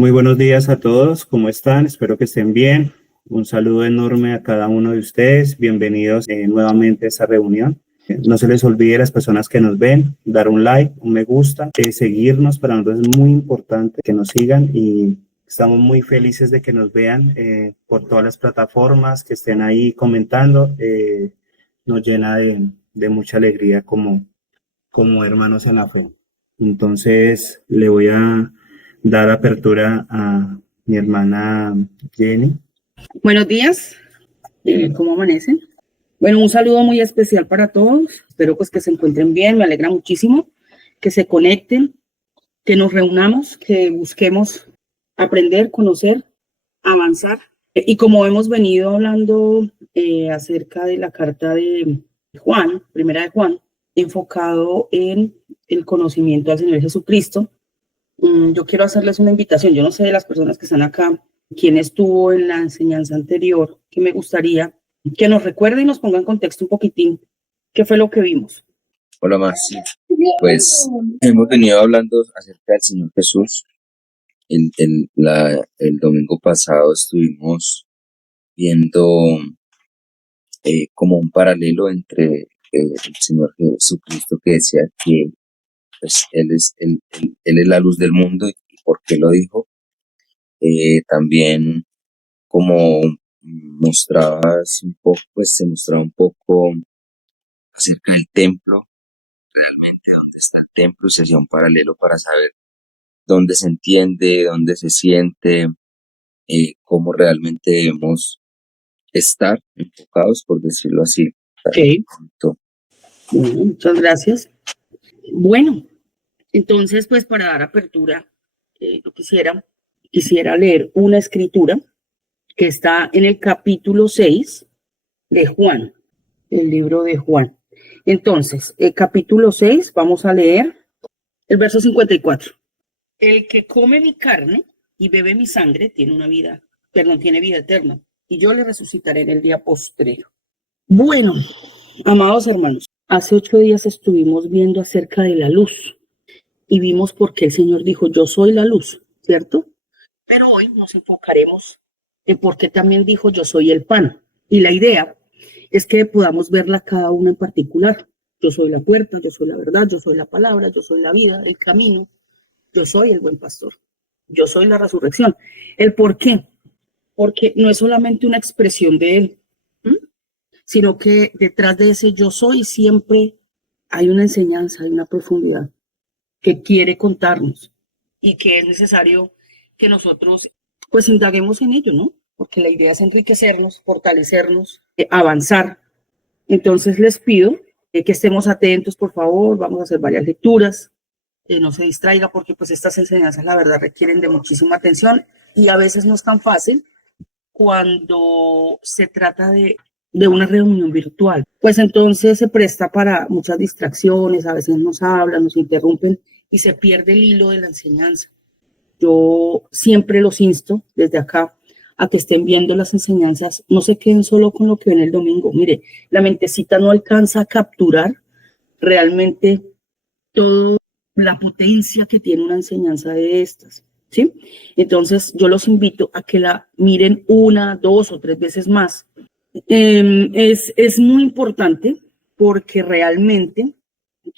Muy buenos días a todos, ¿cómo están? Espero que estén bien. Un saludo enorme a cada uno de ustedes. Bienvenidos nuevamente a esta reunión. No se les olvide, las personas que nos ven, dar un like, un me gusta, seguirnos. Para nosotros es muy importante que nos sigan y estamos muy felices de que nos vean por todas las plataformas, que estén ahí comentando. Nos llena de mucha alegría como hermanos en la fe. Entonces le voy a dar apertura a mi hermana Jenny. Buenos días, ¿cómo amanecen? Bueno, un saludo muy especial para todos. Espero pues que se encuentren bien, me alegra muchísimo que se conecten, que nos reunamos, que busquemos aprender, conocer, avanzar. Y como hemos venido hablando acerca de la carta de Juan, primera de Juan, enfocado en el conocimiento al Señor Jesucristo, yo quiero hacerles una invitación. Yo no sé de las personas que están acá, quién estuvo en la enseñanza anterior, que me gustaría que nos recuerde y nos ponga en contexto un poquitín qué fue lo que vimos. Hola, Marci. Pues hemos venido hablando acerca del Señor Jesús. El domingo pasado estuvimos viendo como un paralelo entre el Señor Jesucristo, que decía que pues, él es la luz del mundo, y por qué lo dijo. También como se mostraba un poco acerca del templo, realmente dónde está el templo, se hacía un paralelo para saber dónde se entiende, dónde se siente, cómo realmente debemos estar enfocados, por decirlo así. Okay. Bueno, muchas gracias. Bueno, entonces pues para dar apertura, yo quisiera leer una escritura que está en el capítulo 6 de Juan, el libro de Juan. Entonces, el capítulo 6, vamos a leer el verso 54. El que come mi carne y bebe mi sangre tiene vida eterna, y yo le resucitaré en el día postrero. Bueno, amados hermanos, hace 8 días estuvimos viendo acerca de la luz y vimos por qué el Señor dijo, yo soy la luz, ¿cierto? Pero hoy nos enfocaremos en por qué también dijo, yo soy el pan. Y la idea es que podamos verla cada una en particular. Yo soy la puerta, yo soy la verdad, yo soy la palabra, yo soy la vida, el camino, yo soy el buen pastor, yo soy la resurrección. ¿El por qué? Porque no es solamente una expresión de él, sino que detrás de ese yo soy siempre hay una enseñanza, hay una profundidad que quiere contarnos y que es necesario que nosotros pues indaguemos en ello, ¿no? Porque la idea es enriquecernos, fortalecernos, avanzar. Entonces les pido que estemos atentos, por favor, vamos a hacer varias lecturas, no se distraiga porque pues estas enseñanzas la verdad requieren de muchísima atención y a veces no es tan fácil cuando se trata de una reunión virtual. Pues entonces se presta para muchas distracciones, a veces nos hablan, nos interrumpen y se pierde el hilo de la enseñanza. Yo siempre los insto desde acá a que estén viendo las enseñanzas, no se queden solo con lo que ven el domingo. Mire, la mentecita no alcanza a capturar realmente toda la potencia que tiene una enseñanza de estas, ¿sí? Entonces yo los invito a que la miren 1, 2 o 3 veces más. Es muy importante porque realmente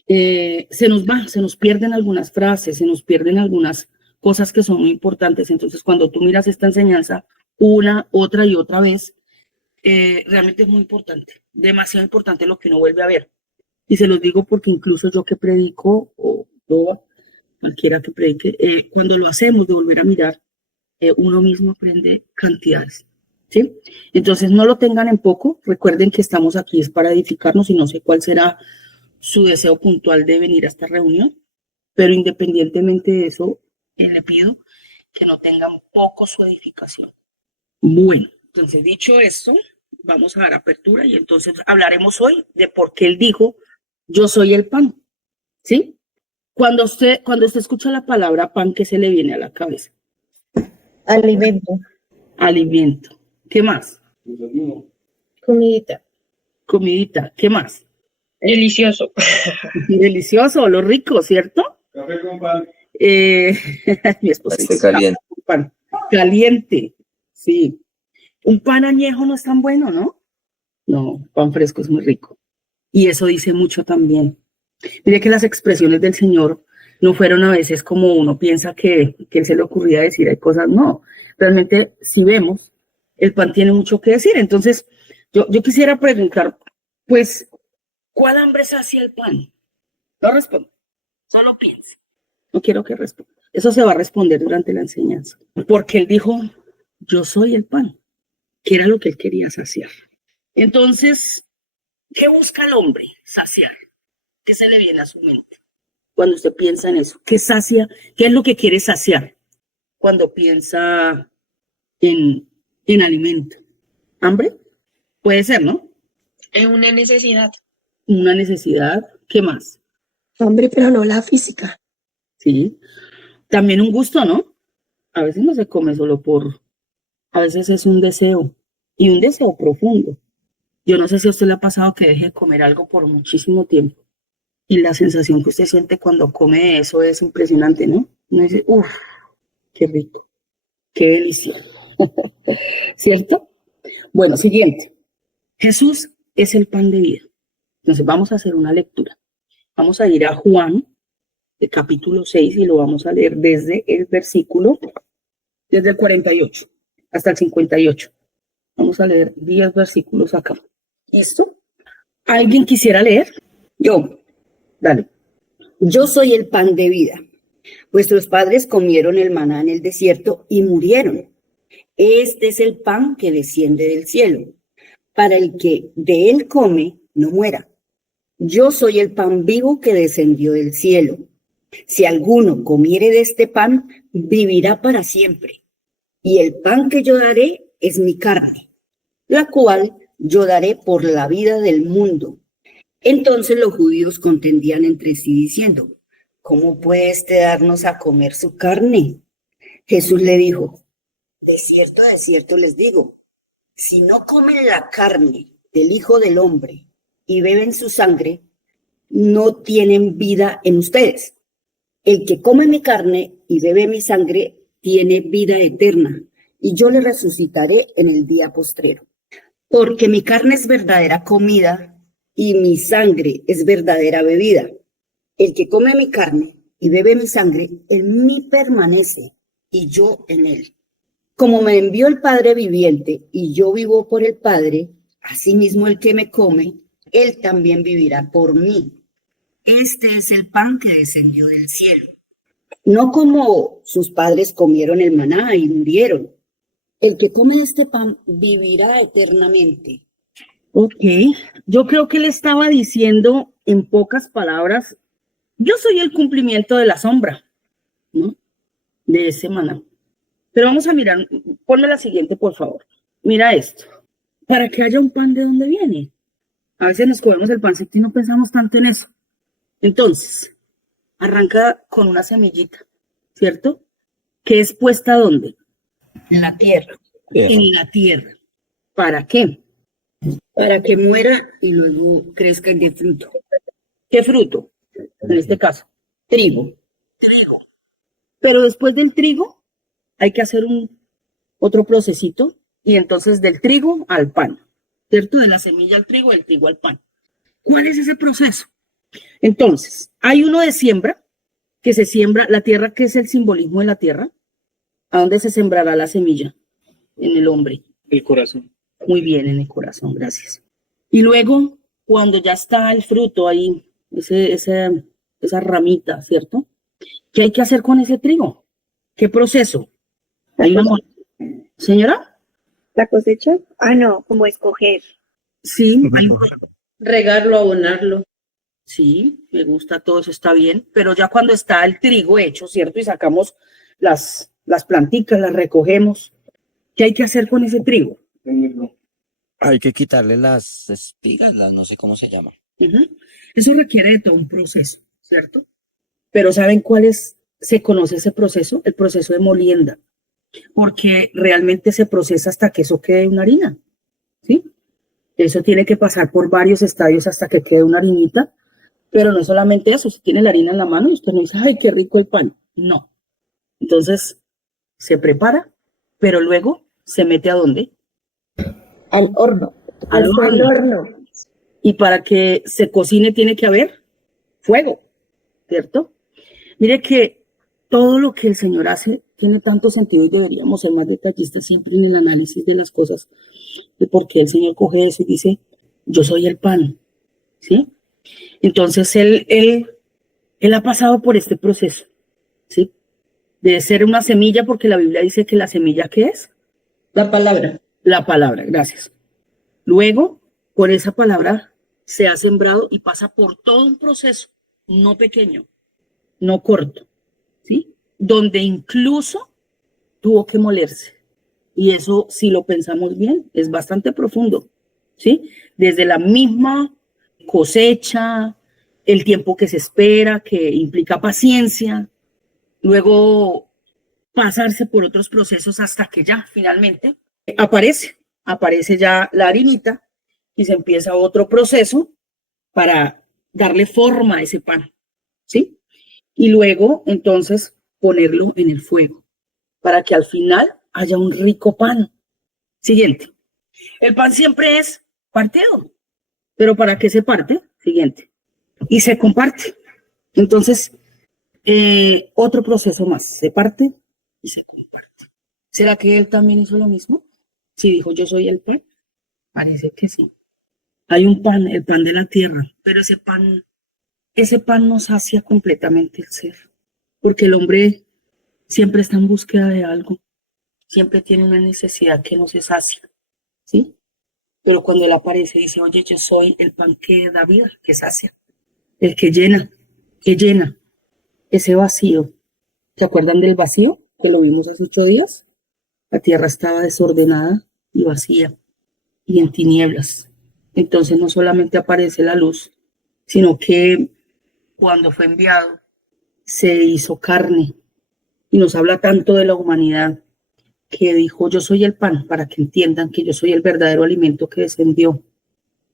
se nos pierden algunas frases, se nos pierden algunas cosas que son muy importantes. Entonces, cuando tú miras esta enseñanza una, otra y otra vez, realmente es muy importante, demasiado importante lo que uno vuelve a ver. Y se los digo porque incluso yo que predico, o cualquiera que predique, cuando lo hacemos de volver a mirar, uno mismo aprende cantidades, ¿sí? Entonces, no lo tengan en poco. Recuerden que estamos aquí es para edificarnos y no sé cuál será su deseo puntual de venir a esta reunión, pero independientemente de eso, le pido que no tengan poco su edificación. Bueno, entonces dicho esto, vamos a dar apertura y entonces hablaremos hoy de por qué él dijo, yo soy el pan, ¿sí? Cuando usted escucha la palabra pan, ¿qué se le viene a la cabeza? Alimento. Alimento. ¿Qué más? Comidita. Comidita. ¿Qué más? Delicioso. Delicioso, lo rico, ¿cierto? Café con pan. Mi esposa Esté caliente. pan. Caliente, sí. Un pan añejo no es tan bueno, ¿no? No, pan fresco es muy rico. Y eso dice mucho también. Mire que las expresiones del Señor no fueron a veces como uno piensa que se le ocurría decir, hay cosas, no. Realmente, si vemos, el pan tiene mucho que decir. Entonces, yo quisiera preguntar, pues, ¿cuál hambre sacia el pan? No responda, solo piense. No quiero que responda. Eso se va a responder durante la enseñanza. Porque él dijo, yo soy el pan, que era lo que él quería saciar. Entonces, ¿qué busca el hombre? Saciar. ¿Qué se le viene a su mente cuando usted piensa en eso? ¿Qué sacia? ¿Qué es lo que quiere saciar cuando piensa en alimento? ¿Hambre? Puede ser, ¿no? Es una necesidad. Una necesidad. ¿Qué más? Hambre, pero no la física. Sí. También un gusto, ¿no? A veces no se come solo a veces es un deseo y un deseo profundo. Yo no sé si a usted le ha pasado que deje de comer algo por muchísimo tiempo y la sensación que usted siente cuando come eso es impresionante, ¿no? Uno dice, uff, qué rico, qué delicia. ¿Cierto? Bueno, siguiente. Jesús es el pan de vida. Entonces vamos a hacer una lectura. Vamos a ir a Juan, el capítulo 6, y lo vamos a leer desde el 48 hasta el 58. Vamos a leer 10 versículos acá. ¿Listo? ¿Alguien quisiera leer? Yo Dale. soy el pan de vida. Vuestros padres comieron el maná en el desierto y murieron. Este es el pan que desciende del cielo, para el que de él come no muera. Yo soy el pan vivo que descendió del cielo. Si alguno comiere de este pan, vivirá para siempre. Y el pan que yo daré es mi carne, la cual yo daré por la vida del mundo. Entonces los judíos contendían entre sí diciendo, ¿cómo puede éste darnos a comer su carne? Jesús le dijo, de cierto les digo, si no comen la carne del Hijo del Hombre y beben su sangre, no tienen vida en ustedes. El que come mi carne y bebe mi sangre tiene vida eterna, y yo le resucitaré en el día postrero. Porque mi carne es verdadera comida y mi sangre es verdadera bebida. El que come mi carne y bebe mi sangre, en mí permanece y yo en él. Como me envió el Padre viviente y yo vivo por el Padre, asimismo el que me come, él también vivirá por mí. Este es el pan que descendió del cielo. No como sus padres comieron el maná y murieron. El que come este pan vivirá eternamente. Ok, yo creo que él estaba diciendo en pocas palabras, yo soy el cumplimiento de la sombra, ¿no? De ese maná. Pero vamos a mirar, ponme la siguiente, por favor. Mira esto. Para que haya un pan, ¿de dónde viene? A veces nos comemos el pancito y no pensamos tanto en eso. Entonces, arranca con una semillita, ¿cierto? ¿Que es puesta dónde? En la tierra. En la tierra. ¿Para qué? Para que muera y luego crezca y dé fruto. ¿Qué fruto? En este caso, Trigo. trigo. Pero después del trigo hay que hacer otro procesito y entonces del trigo al pan, ¿cierto? De la semilla al trigo, del trigo al pan. ¿Cuál es ese proceso? Entonces, hay uno de siembra, que se siembra la tierra, que es el simbolismo de la tierra. ¿A dónde se sembrará la semilla? En el hombre. El corazón. Muy bien, en el corazón, gracias. Y luego, cuando ya está el fruto ahí, esa ramita, ¿cierto? ¿Qué hay que hacer con ese trigo? ¿Qué proceso? Hay una ¿Señora? ¿La cosecha? Ah, no, como escoger. Sí, hay Regarlo, abonarlo. sí, me gusta, todo eso está bien, pero ya cuando está el trigo hecho, ¿cierto? Y sacamos las plantitas, las recogemos. ¿Qué hay que hacer con ese trigo? Hay que quitarle las espigas, no sé cómo se llama. Eso requiere de todo un proceso, ¿cierto? Pero ¿saben se conoce ese proceso? El proceso de molienda, porque realmente se procesa hasta que eso quede una harina, ¿sí? Eso tiene que pasar por varios estadios hasta que quede una harinita, pero no solamente eso, si tiene la harina en la mano y usted no dice, ay, qué rico el pan, no. Entonces, se prepara, pero luego se mete ¿a dónde? Al horno. Al Al horno. horno. Y para que se cocine tiene que haber fuego, ¿cierto? Mire que todo lo que el Señor hace tiene tanto sentido y deberíamos ser más detallistas siempre en el análisis de las cosas, de por qué el Señor coge eso y dice, yo soy el pan, ¿sí? Entonces él ha pasado por este proceso, ¿sí? De ser una semilla, porque la Biblia dice que la semilla, ¿qué es? La palabra. La palabra, gracias. Luego, por esa palabra se ha sembrado y pasa por todo un proceso, no pequeño, no corto, ¿sí? Donde incluso tuvo que molerse. Y eso, si lo pensamos bien, es bastante profundo, ¿sí? Desde la misma cosecha, el tiempo que se espera, que implica paciencia, luego pasarse por otros procesos hasta que ya finalmente aparece ya la harinita y se empieza otro proceso para darle forma a ese pan, ¿sí? Y luego entonces ponerlo en el fuego para que al final haya un rico pan. Siguiente. El pan siempre es partido, pero ¿para qué se parte? Siguiente. Y se comparte. Entonces, otro proceso más. Se parte y se comparte. ¿Será que él también hizo lo mismo? Si dijo yo soy el pan. Parece que sí. Hay un pan, el pan de la tierra, pero ese pan no sacia completamente el ser, porque el hombre siempre está en búsqueda de algo, siempre tiene una necesidad que no se sacia, ¿sí? Pero cuando él aparece dice, oye, yo soy el pan que da vida, que sacia, el que llena ese vacío. ¿Se acuerdan del vacío que lo vimos hace 8 días? La tierra estaba desordenada y vacía y en tinieblas. Entonces no solamente aparece la luz, sino que cuando fue enviado se hizo carne y nos habla tanto de la humanidad que dijo, yo soy el pan, para que entiendan que yo soy el verdadero alimento que descendió,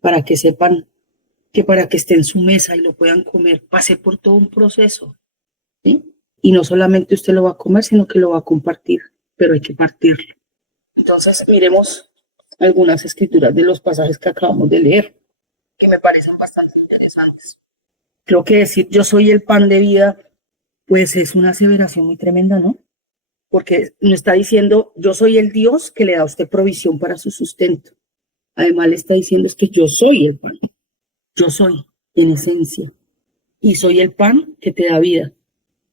para que sepan que para que esté en su mesa y lo puedan comer, pasé por todo un proceso, ¿sí? Y no solamente usted lo va a comer, sino que lo va a compartir, pero hay que partirlo. Entonces, miremos algunas escrituras de los pasajes que acabamos de leer, que me parecen bastante interesantes. Creo que decir yo soy el pan de vida, pues es una aseveración muy tremenda, ¿no? Porque no está diciendo yo soy el Dios que le da a usted provisión para su sustento. Además le está diciendo es que yo soy el pan. Yo soy en esencia. Y soy el pan que te da vida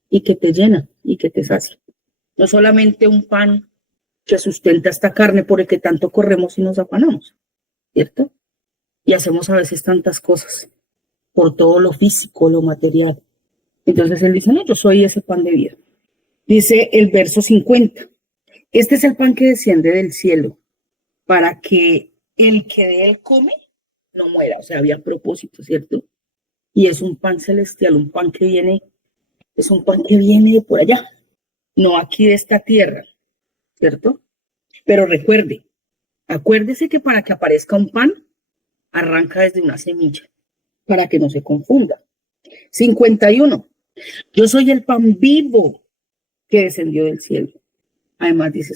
y que te llena y que te sacia. No solamente un pan que sustenta esta carne por el que tanto corremos y nos afanamos, ¿cierto? Y hacemos a veces tantas cosas por todo lo físico, lo material. Entonces él dice, no, yo soy ese pan de vida. Dice el verso 50, este es el pan que desciende del cielo para que el que de él come no muera. O sea, había propósito, ¿cierto? Y es un pan celestial, un pan que viene, es un pan que viene de por allá, no aquí de esta tierra, ¿cierto? Pero acuérdese que para que aparezca un pan, arranca desde una semilla, para que no se confunda. 51. Yo soy el pan vivo que descendió del cielo. Además dice,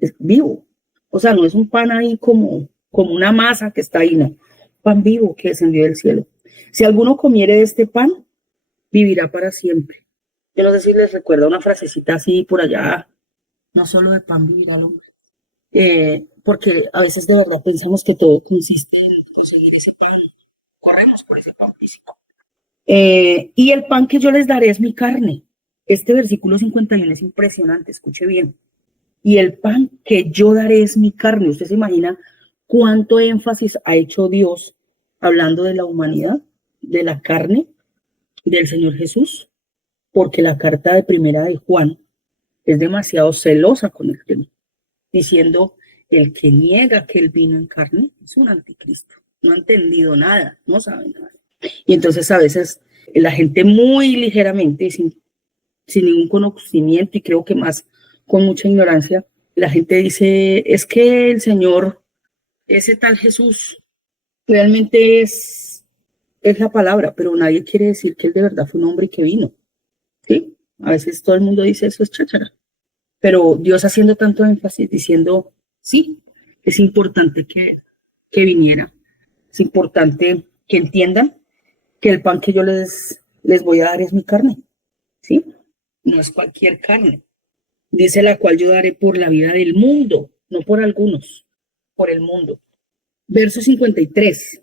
es vivo. O sea, no es un pan ahí como una masa que está ahí, no. Pan vivo que descendió del cielo. Si alguno comiere de este pan, vivirá para siempre. Yo no sé si les recuerda una frasecita así por allá, no solo de pan vivirá el hombre. Porque a veces de verdad pensamos que todo consiste en conseguir ese pan. Corremos por ese pan físico. Y el pan que yo les daré es mi carne. Este versículo 51 es impresionante, escuche bien. Y el pan que yo daré es mi carne. ¿Usted se imagina cuánto énfasis ha hecho Dios hablando de la humanidad, de la carne del Señor Jesús? Porque la carta de primera de Juan es demasiado celosa con el tema, diciendo, el que niega que él vino en carne es un anticristo. No ha entendido nada, no sabe nada. Y entonces a veces la gente muy ligeramente, sin ningún conocimiento y creo que más con mucha ignorancia, la gente dice, es que el Señor, ese tal Jesús, realmente es la palabra, pero nadie quiere decir que él de verdad fue un hombre que vino, ¿sí? A veces todo el mundo dice eso es cháchara, pero Dios haciendo tanto énfasis, diciendo, sí, es importante que viniera, es importante que entiendan que el pan que yo les voy a dar es mi carne, ¿sí? No es cualquier carne. Dice la cual yo daré por la vida del mundo, no por algunos, por el mundo. Verso 53.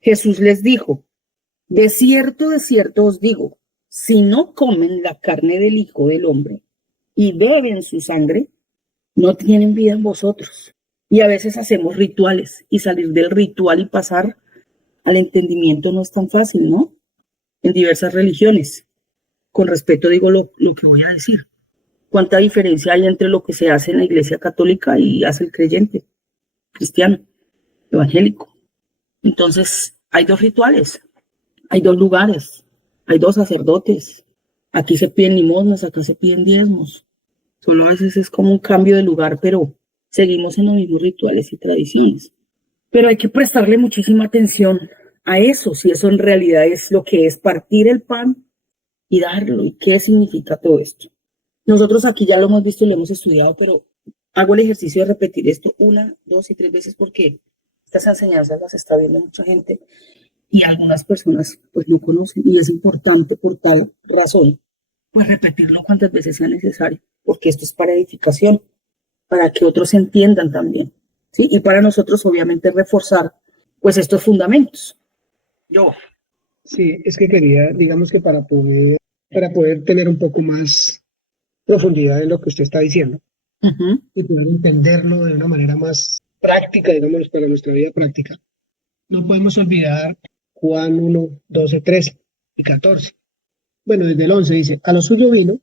Jesús les dijo, de cierto os digo, si no comen la carne del Hijo del Hombre y beben su sangre, no tienen vida en vosotros. Y a veces hacemos rituales y salir del ritual y pasar al entendimiento no es tan fácil, ¿no? En diversas religiones. Con respeto digo lo que voy a decir. ¿Cuánta diferencia hay entre lo que se hace en la Iglesia Católica y hace el creyente, cristiano, evangélico? Entonces, hay dos rituales, hay dos lugares, hay dos sacerdotes. Aquí se piden limosnas, acá se piden diezmos. Solo a veces es como un cambio de lugar, pero seguimos en los mismos rituales y tradiciones. Pero hay que prestarle muchísima atención a eso, si eso en realidad es lo que es partir el pan y darlo, y qué significa todo esto. Nosotros aquí ya lo hemos visto y lo hemos estudiado, pero hago el ejercicio de repetir esto 1, 2 y 3 veces porque estas enseñanzas las está viendo mucha gente y algunas personas pues no conocen, y es importante por tal razón pues repetirlo cuantas veces sea necesario, porque esto es para edificación, para que otros entiendan también, ¿sí? Y para nosotros obviamente reforzar pues estos fundamentos. Sí, es que quería, digamos que para poder tener un poco más profundidad en lo que usted está diciendo y poder entenderlo de una manera más práctica, digamos, para nuestra vida práctica, no podemos olvidar Juan 1, 12, 13 y 14. Bueno, desde el 11 dice, a lo suyo vino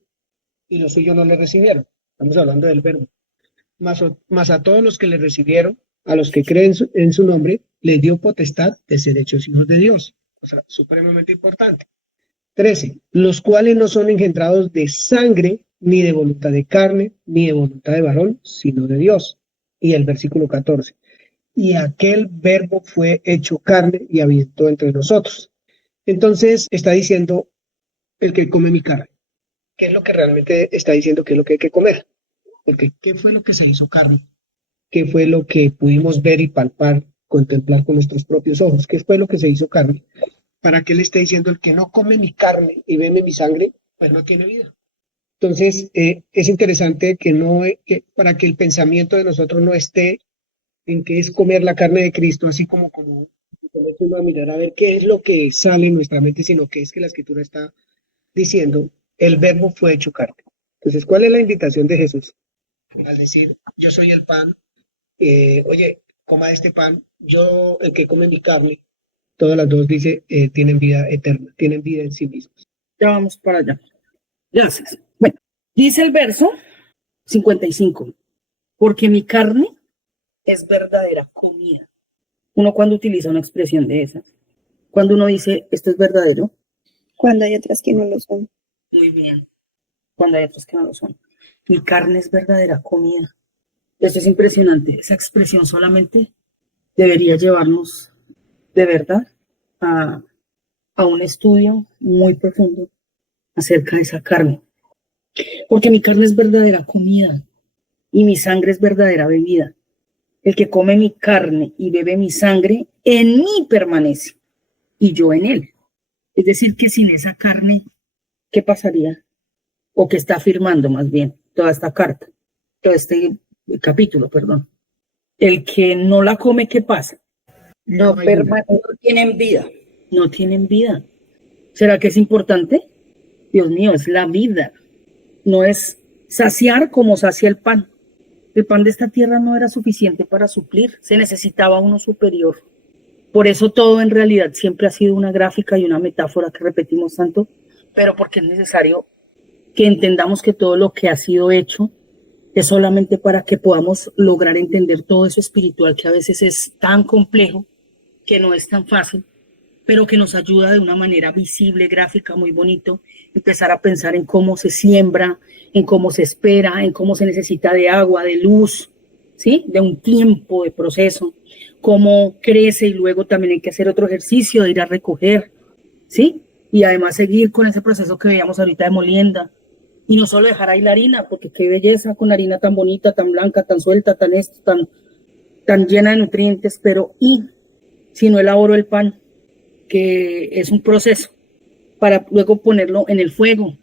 y los suyos no le recibieron. Estamos hablando del verbo. Mas a todos los que le recibieron, a los que creen en su nombre, les dio potestad de ser hechos hijos de Dios. O sea, supremamente importante. 13. Los cuales no son engendrados de sangre, ni de voluntad de carne, ni de voluntad de varón, sino de Dios. Y el versículo 14. Y aquel verbo fue hecho carne y habitó entre nosotros. Entonces está diciendo el que come mi carne. ¿Qué es lo que realmente está diciendo que es lo que hay que comer? Porque ¿qué fue lo que se hizo carne? ¿Qué fue lo que pudimos ver y palpar, contemplar con nuestros propios ojos? ¿Qué fue lo que se hizo carne? ¿Para qué le está diciendo el que no come mi carne y bebe mi sangre? Pues no tiene vida. Entonces, es interesante que para que el pensamiento de nosotros no esté en qué es comer la carne de Cristo, así como uno a mirar a ver qué es lo que sale en nuestra mente, sino que es que la Escritura está diciendo, el verbo fue hecho carne. Entonces, ¿cuál es la invitación de Jesús? Al decir, yo soy el pan, oye, coma este pan, yo, el que come mi carne, todas las dos dice, tienen vida eterna, tienen vida en sí mismos. Ya vamos para allá. Gracias. Bueno, dice el verso 55, porque mi carne es verdadera comida. Uno cuando utiliza una expresión de esa, cuando uno dice, esto es verdadero. Cuando hay otras que no lo son. Muy bien. Cuando hay otros que no lo son. Mi carne es verdadera comida. Esto es impresionante. Esa expresión solamente debería llevarnos de verdad a un estudio muy profundo acerca de esa carne. Porque mi carne es verdadera comida y mi sangre es verdadera bebida. El que come mi carne y bebe mi sangre, en mí permanece y yo en él. Es decir, que sin esa carne, ¿qué pasaría? O que está afirmando más bien toda esta carta, todo este capítulo, perdón. El que no la come, ¿qué pasa? No tienen vida. No tienen vida. ¿Será que es importante? Dios mío, es la vida. No es saciar como sacia el pan. El pan de esta tierra no era suficiente para suplir, se necesitaba uno superior. Por eso todo en realidad siempre ha sido una gráfica y una metáfora que repetimos tanto, pero porque es necesario que entendamos que todo lo que ha sido hecho es solamente para que podamos lograr entender todo eso espiritual que a veces es tan complejo, que no es tan fácil, pero que nos ayuda de una manera visible, gráfica, muy bonito, empezar a pensar en cómo se siembra, en cómo se espera, en cómo se necesita de agua, de luz, ¿sí? De un tiempo de proceso, cómo crece y luego también hay que hacer otro ejercicio de ir a recoger, ¿sí? Y además seguir con ese proceso que veíamos ahorita de molienda, Y no solo dejar ahí la harina, porque qué belleza con harina tan bonita, tan blanca, tan suelta, tan esto, tan llena de nutrientes, pero y si no elaboro el pan, que es un proceso, para luego ponerlo en el fuego,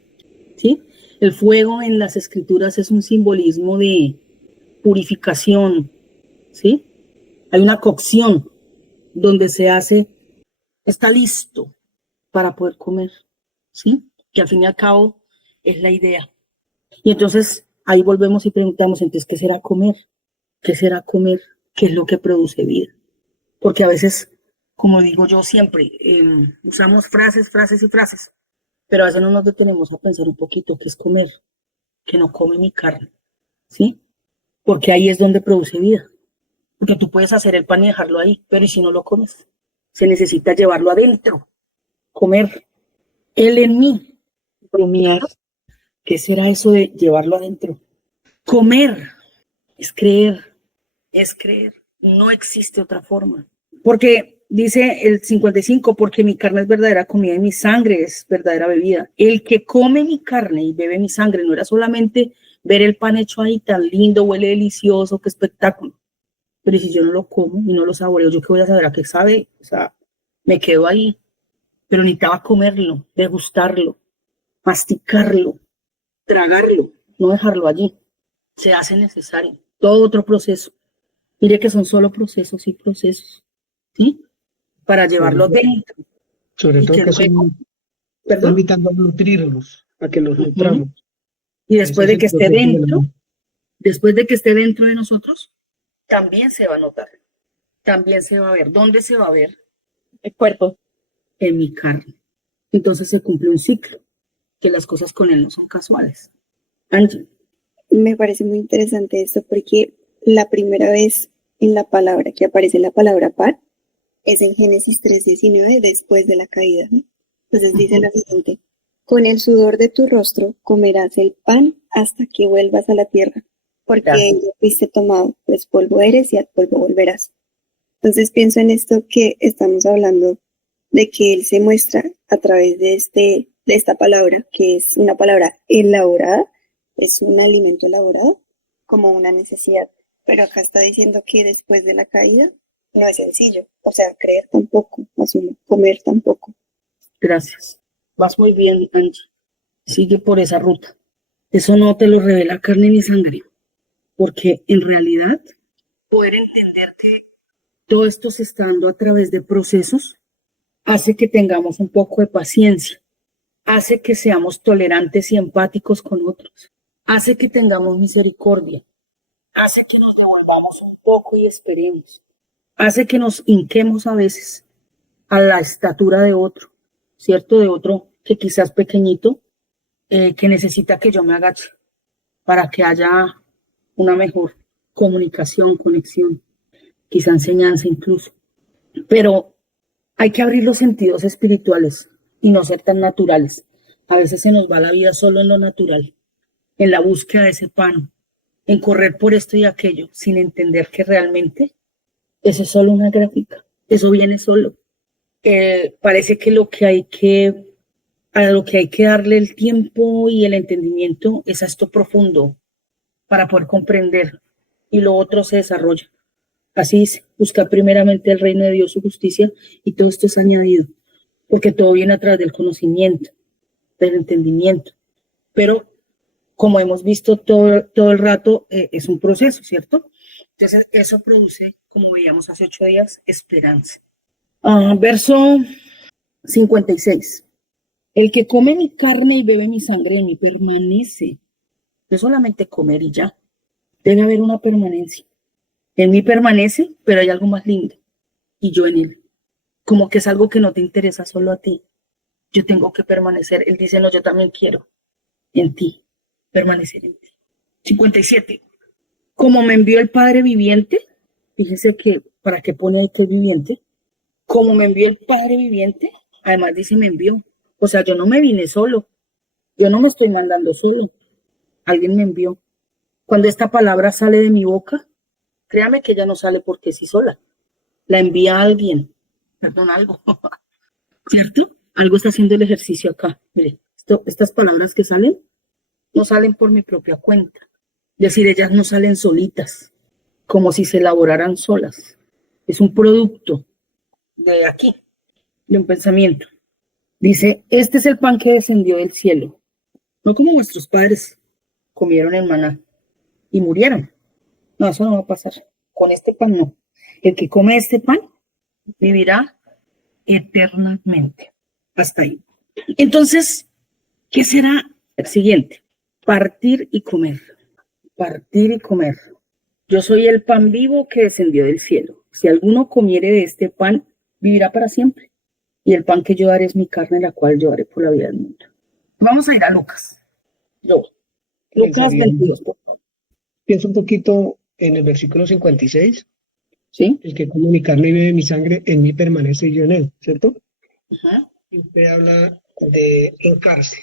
¿sí? El fuego en las escrituras es un simbolismo de purificación, ¿sí? Hay una cocción donde se hace, está listo para poder comer, ¿sí? Que al fin y al cabo es la idea. Y entonces ahí volvemos y preguntamos, entonces, ¿qué será comer? ¿Qué será comer? ¿Qué es lo que produce vida? Porque a veces, como digo yo siempre, usamos frases, pero a veces no nos detenemos a pensar un poquito qué es comer, que no come mi carne, ¿sí? Porque ahí es donde produce vida. Porque tú puedes hacer el pan y dejarlo ahí, pero ¿y si no lo comes? Se necesita llevarlo adentro, comer. Él en mí, rumiar. ¿Qué será eso de llevarlo adentro? Comer es creer, no existe otra forma. Porque dice el 55, porque mi carne es verdadera comida y mi sangre es verdadera bebida. El que come mi carne y bebe mi sangre no era solamente ver el pan hecho ahí tan lindo, huele delicioso, qué espectáculo. Pero si yo no lo como y no lo saboreo, ¿yo qué voy a saber a qué sabe? O sea, me quedo ahí. Pero necesitaba comerlo, degustarlo, masticarlo, tragarlo, no dejarlo allí. Se hace necesario. Todo otro proceso. Mire que son solo procesos y procesos, ¿sí? Para llevarlo dentro. Sobre Y todo que que son luego, perdón, invitando a nutrirnos, a que nos Ujú. nutramos. Y Ese después es de el que esté proceso de la dentro, después de que esté dentro de nosotros, también se va a notar, también se va a ver. ¿Dónde se va a ver? El cuerpo. En mi carne. Entonces se cumple un ciclo, que las cosas con él no son casuales. Angie. Me parece muy interesante esto porque la primera vez en la palabra que aparece la palabra pan es en Génesis 3:19 después de la caída, ¿no? Entonces dice lo siguiente: con el sudor de tu rostro comerás el pan hasta que vuelvas a la tierra, porque Gracias. ya fuiste tomado, pues polvo eres y al polvo volverás. Entonces pienso en esto que estamos hablando de que Él se muestra a través de esta palabra, que es una palabra elaborada, es un alimento elaborado, como una necesidad. Pero acá está diciendo que después de la caída no es sencillo, o sea, creer tampoco, asumo, comer tampoco. Gracias. Vas muy bien, Angie. Sigue por esa ruta. Eso no te lo revela carne ni sangre, porque en realidad poder entender que todo esto se está dando a través de procesos hace que tengamos un poco de paciencia, hace que seamos tolerantes y empáticos con otros, hace que tengamos misericordia, hace que nos devolvamos un poco y esperemos, hace que nos hinquemos a veces a la estatura de otro, ¿cierto? De otro que quizás pequeñito, que necesita que yo me agache para que haya una mejor comunicación, conexión, quizá enseñanza incluso. Pero hay que abrir los sentidos espirituales y no ser tan naturales. A veces se nos va la vida solo en lo natural, en la búsqueda de ese pan, en correr por esto y aquello, sin entender que realmente eso es solo una gráfica, eso viene solo. Parece que a lo que hay que darle el tiempo y el entendimiento es a esto profundo para poder comprender y lo otro se desarrolla. Así dice, buscar primeramente el reino de Dios, su justicia, y todo esto es añadido, porque todo viene a través del conocimiento, del entendimiento. Pero como hemos visto todo el rato, es un proceso, ¿cierto? Entonces eso produce, como veíamos hace 8 días, esperanza. Verso 56. El que come mi carne y bebe mi sangre en mí permanece. No solamente comer y ya, debe haber una permanencia. En mí permanece, pero hay algo más lindo, y yo en él. Como que es algo que no te interesa solo a ti. Yo tengo que permanecer. Él dice, no, yo también quiero en ti, permanecer en ti. 57. Como me envió el Padre viviente, fíjese que, ¿para qué pone ahí que es viviente? Como me envió el Padre viviente, además dice me envió. O sea, yo no me vine solo, yo no me estoy mandando solo, alguien me envió. Cuando esta palabra sale de mi boca, créame que ella no sale porque sí sola, la envía alguien, perdón, algo, ¿cierto? Algo está haciendo el ejercicio acá. Mire, estas palabras que salen no salen por mi propia cuenta. Es decir, ellas no salen solitas, como si se elaboraran solas. Es un producto de aquí, de un pensamiento. Dice, este es el pan que descendió del cielo, no como vuestros padres comieron el maná y murieron. No, eso no va a pasar. Con este pan no. El que come este pan vivirá eternamente. Hasta ahí. Entonces, ¿qué será el siguiente? Partir y comer. Partir y comer. Yo soy el pan vivo que descendió del cielo. Si alguno comiere de este pan, vivirá para siempre. Y el pan que yo daré es mi carne, la cual yo daré por la vida del mundo. Vamos a ir a Lucas. Lucas 22, por favor. Pienso un poquito en el versículo 56. ¿Sí? El que come mi carne y bebe mi sangre, en mí permanece y yo en él, ¿cierto? Ajá. Y usted habla de hincarse.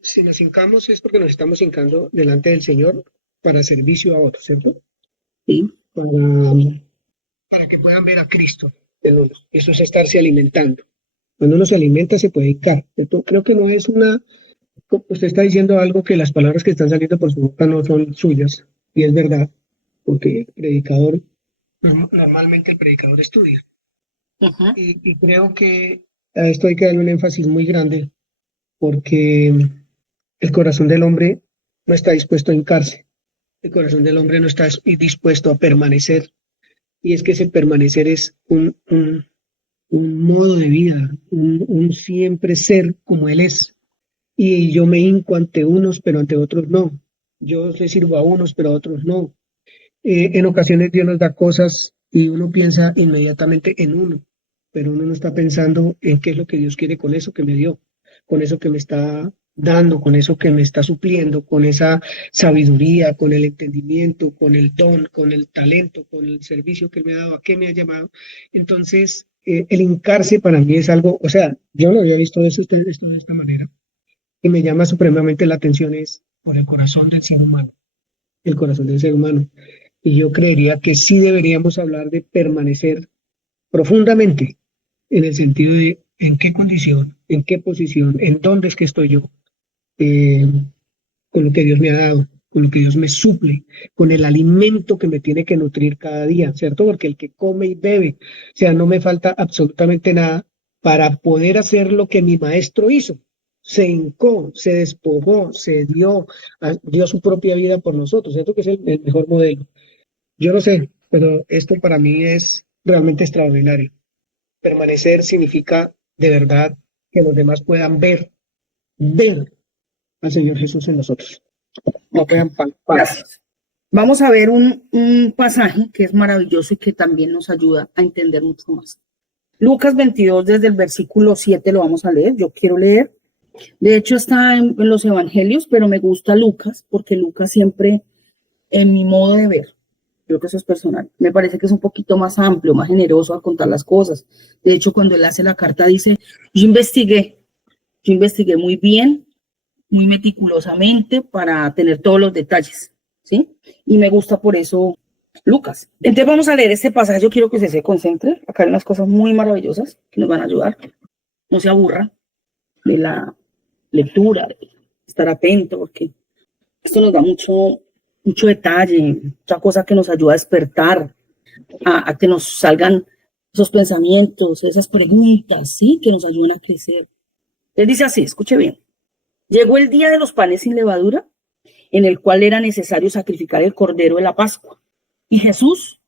Si nos hincamos es porque nos estamos hincando delante del Señor para servicio a otros, ¿cierto? Sí. Para que puedan ver a Cristo en uno. Eso es estarse alimentando. Cuando uno se alimenta se puede hincar. ¿Cierto? Creo que no es usted está diciendo algo que las palabras que están saliendo por su boca no son suyas. Y es verdad, porque el predicador, normalmente el predicador estudia. Ajá. Y creo que a esto hay que darle un énfasis muy grande, porque el corazón del hombre no está dispuesto a hincarse. El corazón del hombre no está dispuesto a permanecer. Y es que ese permanecer es un modo de vida, un siempre ser como Él es. Y yo me hinco ante unos, pero ante otros no. Yo le sirvo a unos, pero a otros no. En ocasiones Dios nos da cosas y uno piensa inmediatamente en uno, pero uno no está pensando en qué es lo que Dios quiere con eso que me dio, con eso que me está dando, con eso que me está supliendo, con esa sabiduría, con el entendimiento, con el don, con el talento, con el servicio que Él me ha dado, a qué me ha llamado. Entonces, el hincarse para mí es algo, o sea, yo no había visto esto de esta manera, y me llama supremamente la atención es por el corazón del ser humano, el corazón del ser humano. Y yo creería que sí deberíamos hablar de permanecer profundamente en el sentido de en qué condición, en qué posición, en dónde es que estoy yo, con lo que Dios me ha dado, con lo que Dios me suple, con el alimento que me tiene que nutrir cada día, ¿cierto? Porque el que come y bebe, o sea, no me falta absolutamente nada para poder hacer lo que mi maestro hizo. Se hincó, se despojó, dio su propia vida por nosotros, ¿cierto? Que es el mejor modelo. Yo no sé, pero esto para mí es realmente extraordinario. Permanecer significa de verdad que los demás puedan ver al Señor Jesús en nosotros. No vean pan. Gracias. Vamos a ver un pasaje que es maravilloso y que también nos ayuda a entender mucho más. Lucas 22, desde el versículo 7 lo vamos a leer. Yo quiero leer. De hecho, está en los evangelios, pero me gusta Lucas, porque Lucas siempre, en mi modo de ver, creo que eso es personal, me parece que es un poquito más amplio, más generoso al contar las cosas. De hecho, cuando él hace la carta, dice, yo investigué muy bien, muy meticulosamente para tener todos los detalles, ¿sí? Y me gusta por eso Lucas. Entonces vamos a leer este pasaje, yo quiero que usted se concentre, acá hay unas cosas muy maravillosas que nos van a ayudar, no se aburra de la lectura, de estar atento, porque esto nos da mucho detalle, mucha cosa que nos ayuda a despertar, a que nos salgan esos pensamientos, esas preguntas, ¿sí? Que nos ayudan a crecer. Él dice así, escuche bien. Llegó el día de los panes sin levadura, en el cual era necesario sacrificar el cordero de la Pascua. Y Jesús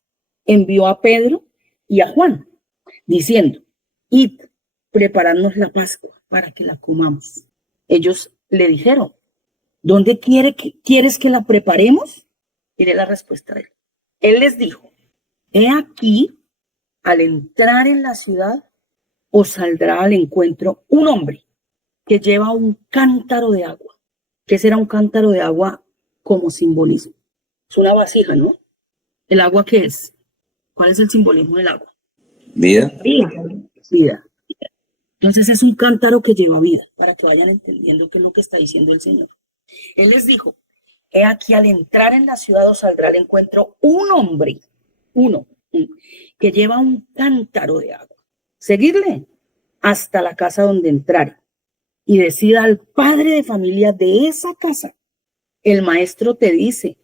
envió a Pedro y a Juan, diciendo, id, preparadnos la Pascua para que la comamos. Ellos le dijeron, ¿dónde quieres que la preparemos? Mire la respuesta de él. Él les dijo, he aquí, al entrar en la ciudad, os saldrá al encuentro un hombre que lleva un cántaro de agua. ¿Qué será un cántaro de agua como simbolismo? Es una vasija, ¿no? ¿El agua qué es? ¿Cuál es el simbolismo del agua? Vida. Vida. Entonces es un cántaro que lleva vida, para que vayan entendiendo qué es lo que está diciendo el Señor. Él les dijo, he aquí al entrar en la ciudad os saldrá al encuentro un hombre, que lleva un cántaro de agua. Seguidle hasta la casa donde entrare. y decida al padre de familia de esa casa, el maestro te dice,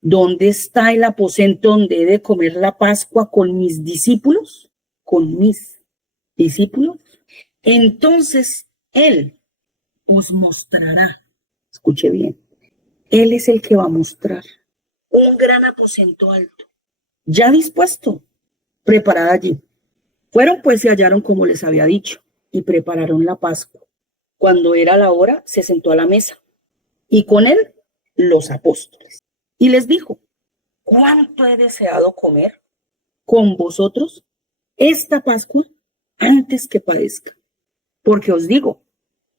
¿dónde está el aposento donde he de comer la Pascua con mis discípulos? Con mis discípulos. Entonces él os mostrará. Escuche bien. Él es el que va a mostrar un gran aposento alto, ya dispuesto, preparado allí. Fueron pues y hallaron como les había dicho, y prepararon la Pascua. Cuando era la hora, se sentó a la mesa, y con él los apóstoles. Y les dijo, ¿cuánto he deseado comer con vosotros esta Pascua antes que padezca? Porque os digo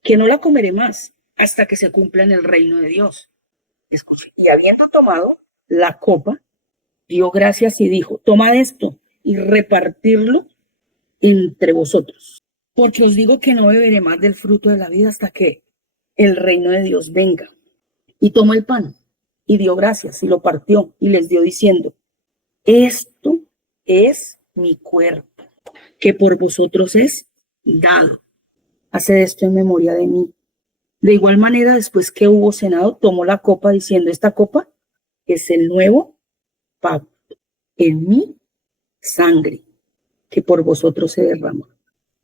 que no la comeré más hasta que se cumpla en el reino de Dios. Escuche, y habiendo tomado la copa, dio gracias y dijo, tomad esto y repartirlo entre vosotros. Porque os digo que no beberé más del fruto de la vida hasta que el reino de Dios venga. Y tomó el pan y dio gracias y lo partió y les dio diciendo, esto es mi cuerpo, que por vosotros es dado. Haced esto en memoria de mí. De igual manera, después que hubo cenado, tomó la copa diciendo, esta copa es el nuevo pacto en mi sangre, que por vosotros se derrama.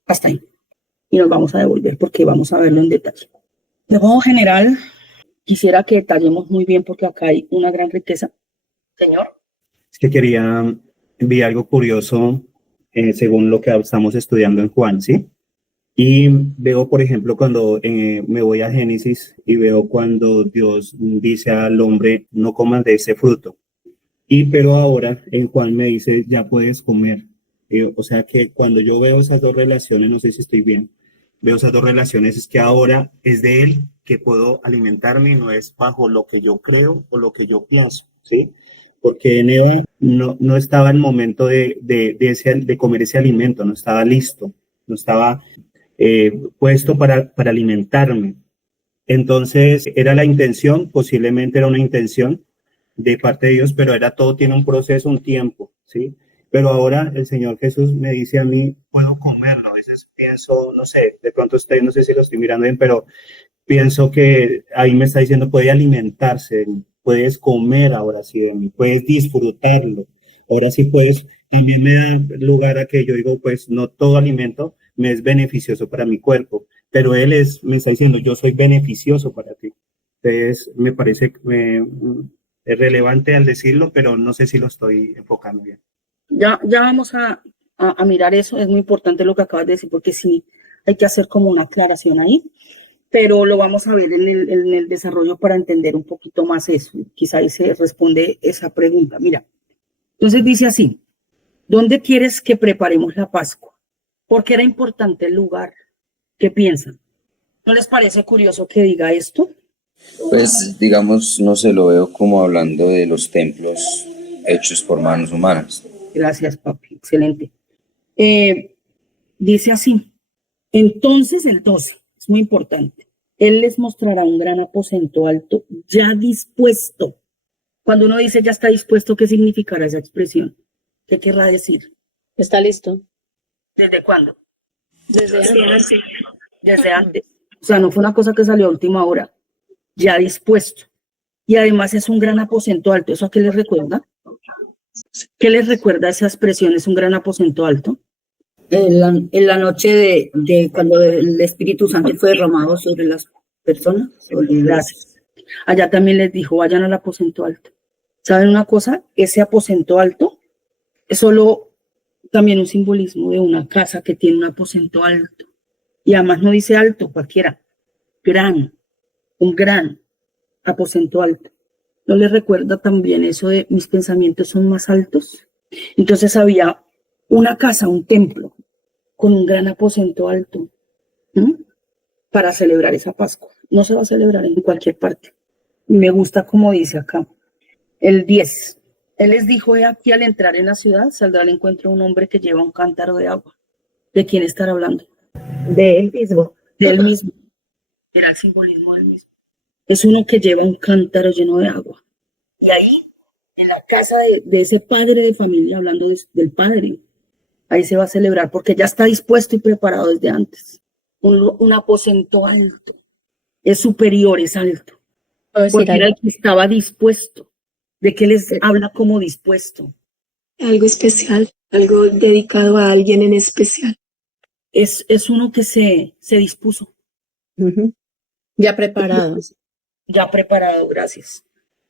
Hasta ahí. Y nos vamos a devolver porque vamos a verlo en detalle. De modo general, quisiera que detallemos muy bien porque acá hay una gran riqueza. Señor. Es que vi algo curioso según lo que estamos estudiando en Juan, ¿sí? Y veo, por ejemplo, cuando me voy a Génesis y veo cuando Dios dice al hombre, no comas de ese fruto. Pero ahora en Juan me dice, ya puedes comer. O sea que cuando yo veo esas dos relaciones, no sé si estoy bien, veo esas dos relaciones, es que ahora es de Él que puedo alimentarme y no es bajo lo que yo creo o lo que yo pienso, ¿sí? Porque en Eva no estaba el momento de comer ese alimento, no estaba listo, no estaba puesto para alimentarme. Entonces era la intención, posiblemente era una intención de parte de Dios, pero todo tiene un proceso, un tiempo, ¿sí? Pero ahora el Señor Jesús me dice a mí, puedo comerlo. A veces pienso, no sé, de pronto no sé si lo estoy mirando bien, pero pienso que ahí me está diciendo, puede alimentarse, puedes comer ahora sí de mí, puedes disfrutarlo. Ahora sí puedes, también me da lugar a que yo digo, pues no todo alimento me es beneficioso para mi cuerpo, pero Él me está diciendo, yo soy beneficioso para ti. Entonces, me parece es relevante al decirlo, pero no sé si lo estoy enfocando bien. Ya vamos a mirar eso, es muy importante lo que acabas de decir, porque sí hay que hacer como una aclaración ahí, pero lo vamos a ver en el desarrollo para entender un poquito más eso. Quizá ahí se responde esa pregunta. Mira, entonces dice así, ¿dónde quieres que preparemos la Pascua? Porque era importante el lugar. ¿Qué piensan? ¿No les parece curioso que diga esto? Pues, digamos, no se lo veo como hablando de los templos hechos por manos humanas. Gracias, papi. Excelente. Dice así. Entonces, el 12, es muy importante. Él les mostrará un gran aposento alto ya dispuesto. Cuando uno dice ya está dispuesto, ¿qué significará esa expresión? ¿Qué querrá decir? Está listo. ¿Desde cuándo? Desde antes. Desde antes. O sea, no fue una cosa que salió a última hora. Ya dispuesto. Y además es un gran aposento alto. ¿Eso a qué les recuerda? ¿Qué les recuerda esa expresión? ¿Es un gran aposento alto? En la noche de cuando el Espíritu Santo fue derramado sobre las personas. Gracias. Allá también les dijo, vayan al aposento alto. ¿Saben una cosa? Ese aposento alto es solo también un simbolismo de una casa que tiene un aposento alto. Y además no dice alto cualquiera, un gran aposento alto. ¿No les recuerda también eso de mis pensamientos son más altos? Entonces había una casa, un templo, con un gran aposento alto para celebrar esa Pascua. No se va a celebrar en cualquier parte. Y me gusta como dice acá, el 10. Él les dijo, he aquí al entrar en la ciudad, saldrá al encuentro un hombre que lleva un cántaro de agua. ¿De quién estará hablando? De él mismo. De él mismo. Era el simbolismo del mismo. Es uno que lleva un cántaro lleno de agua. Y ahí, en la casa de ese padre de familia, hablando del padre, ahí se va a celebrar porque ya está dispuesto y preparado desde antes. un aposento alto. Es superior, es alto. ¿Puedo decir Porque era el algo? que estaba dispuesto. ¿De qué les habla como dispuesto? Algo especial, algo dedicado a alguien en especial. Es uno que se dispuso. Ujú. Ya preparado. Ya preparado, gracias.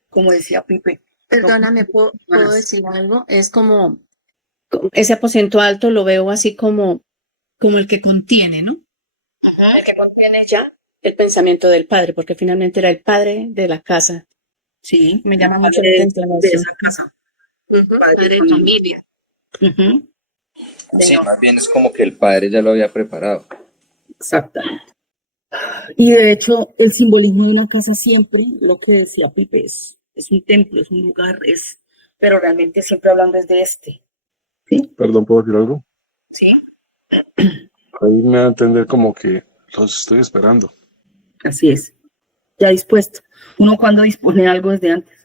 Como decía Pipe. Perdóname, ¿puedo decir algo? Es como ese aposento alto lo veo así como el que contiene, ¿no? El que contiene ya el pensamiento del padre, porque finalmente era el padre de la casa. Sí, Me llama mucho la padre atención de eso. esa casa. Padre de familia. Ujú. Sí, Señor. más bien es como que el padre ya lo había preparado. Exactamente. Y de hecho, el simbolismo de una casa siempre, lo que decía Pipe, es un templo, es un lugar, pero realmente siempre hablando es de este. ¿Sí? Perdón, ¿puedo decir algo? ¿Sí? Ahí me da a entender como que los estoy esperando. Así es. Ya dispuesto. Uno cuando dispone algo desde antes.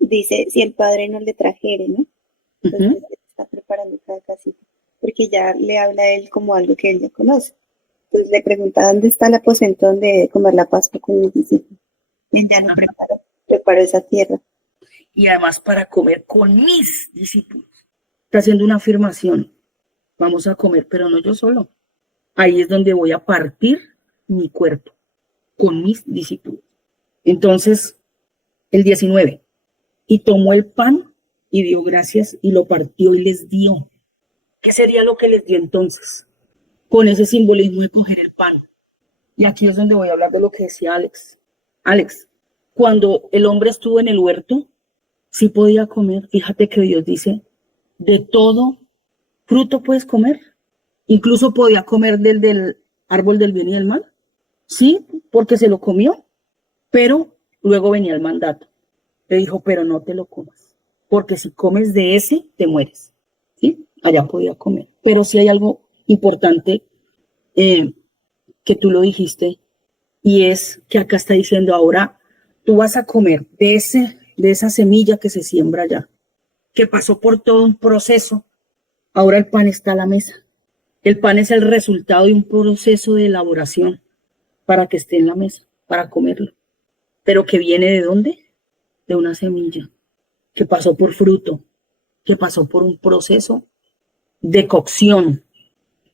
Dice, si el padre no le trajere, ¿no? Entonces Ujú. está preparando cada casita, porque ya le habla a él como algo que él ya conoce. Entonces le pregunta, ¿dónde está el aposento donde debe comer la Pascua con mis discípulos? Él ya lo preparó esa tierra. Y además para comer con mis discípulos. Está haciendo una afirmación. Vamos a comer, pero no yo solo. Ahí es donde voy a partir mi cuerpo con mis discípulos. Entonces, el 19. Y tomó el pan y dio gracias y lo partió y les dio. ¿Qué sería lo que les dio entonces? Con ese simbolismo de coger el pan. Y aquí es donde voy a hablar de lo que decía Alex. Alex, cuando el hombre estuvo en el huerto, sí podía comer. Fíjate que Dios dice, de todo fruto puedes comer. Incluso podía comer del árbol del bien y del mal. Sí, porque se lo comió. Pero luego venía el mandato. Le dijo, pero no te lo comas. Porque si comes de ese, te mueres. ¿Sí? Allá podía comer. Pero sí hay algo importante que tú lo dijiste, y es que acá está diciendo ahora, tú vas a comer de esa semilla que se siembra allá, que pasó por todo un proceso. Ahora el pan está a la mesa. El pan es el resultado de un proceso de elaboración para que esté en la mesa, para comerlo. Pero que viene ¿de dónde? De una semilla, que pasó por fruto, que pasó por un proceso de cocción.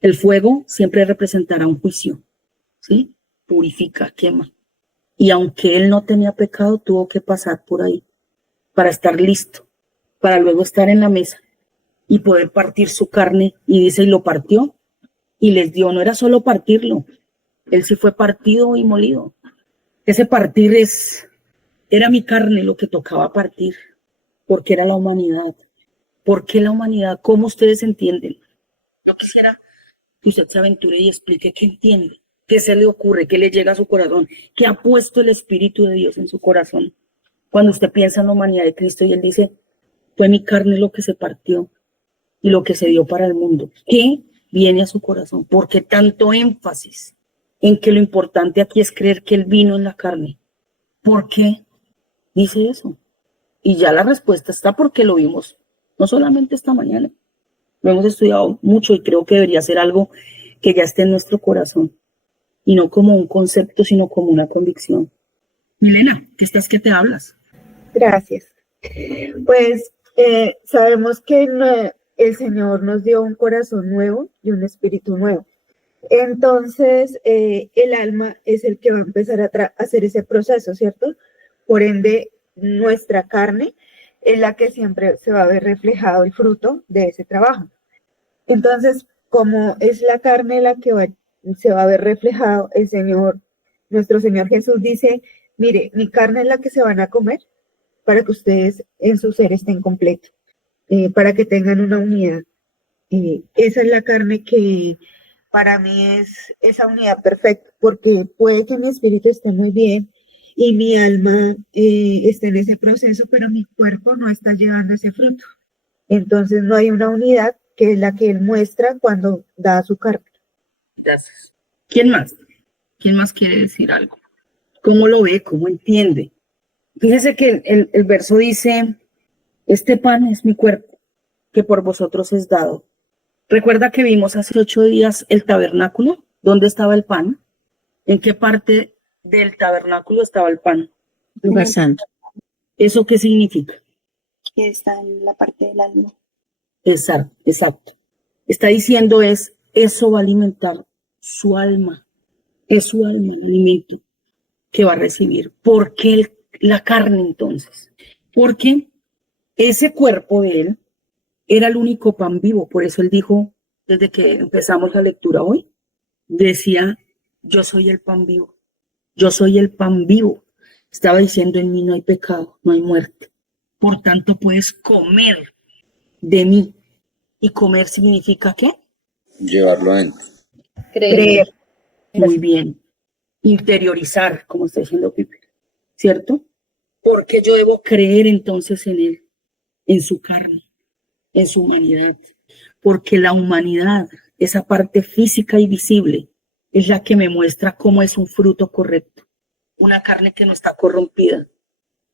El fuego siempre representará un juicio, ¿sí? Purifica, quema. Y aunque él no tenía pecado, tuvo que pasar por ahí para estar listo, para luego estar en la mesa y poder partir su carne. Y dice, y lo partió y les dio. No era solo partirlo, él sí fue partido y molido. Ese partir era mi carne lo que tocaba partir, porque era la humanidad. ¿Por qué la humanidad? ¿Cómo ustedes entienden? Yo quisiera que usted se aventure y explique qué entiende, qué se le ocurre, qué le llega a su corazón, qué ha puesto el Espíritu de Dios en su corazón. Cuando usted piensa en la humanidad de Cristo y Él dice, fue mi carne lo que se partió y lo que se dio para el mundo. ¿Qué viene a su corazón? ¿Por qué tanto énfasis en que lo importante aquí es creer que Él vino en la carne? ¿Por qué dice eso? Y ya la respuesta está porque lo vimos, no solamente esta mañana, lo hemos estudiado mucho y creo que debería ser algo que ya esté en nuestro corazón y no como un concepto, sino como una convicción. Milena, ¿qué estás que te hablas? Gracias. Pues sabemos que el Señor nos dio un corazón nuevo y un espíritu nuevo. Entonces, el alma es el que va a empezar a hacer ese proceso, ¿cierto? Por ende, nuestra carne es la que siempre se va a ver reflejado el fruto de ese trabajo. Entonces, como es la carne la que se va a ver reflejado, nuestro Señor Jesús dice, mire, mi carne es la que se van a comer para que ustedes en su ser estén completos, para que tengan una unidad. Esa es la carne que para mí es esa unidad perfecta, porque puede que mi espíritu esté muy bien y mi alma esté en ese proceso, pero mi cuerpo no está llevando ese fruto. Entonces no hay una unidad que es la que él muestra cuando da su carne. Gracias. ¿Quién más? ¿Quién más quiere decir algo? ¿Cómo lo ve? ¿Cómo entiende? Fíjese que el verso dice, este pan es mi cuerpo, que por vosotros es dado. ¿Recuerda que vimos hace 8 días el tabernáculo? ¿Dónde estaba el pan? ¿En qué parte del tabernáculo estaba el pan? Lugar santo. ¿Eso qué significa? Que está en la parte del alma. Exacto, exacto. Está diciendo eso va a alimentar su alma. Es su alma el alimento que va a recibir. ¿Por qué la carne entonces? Porque ese cuerpo de él era el único pan vivo. Por eso él dijo, desde que empezamos la lectura hoy, decía, yo soy el pan vivo. Yo soy el pan vivo. Estaba diciendo, en mí no hay pecado, no hay muerte. Por tanto, puedes comer de mí. ¿Y comer significa qué? Llevarlo adentro. Creer. Muy bien. Interiorizar, como está diciendo Pipe. ¿Cierto? Porque yo debo creer entonces en él, en su carne, en su humanidad. Porque la humanidad, esa parte física y visible, es la que me muestra cómo es un fruto correcto. Una carne que no está corrompida.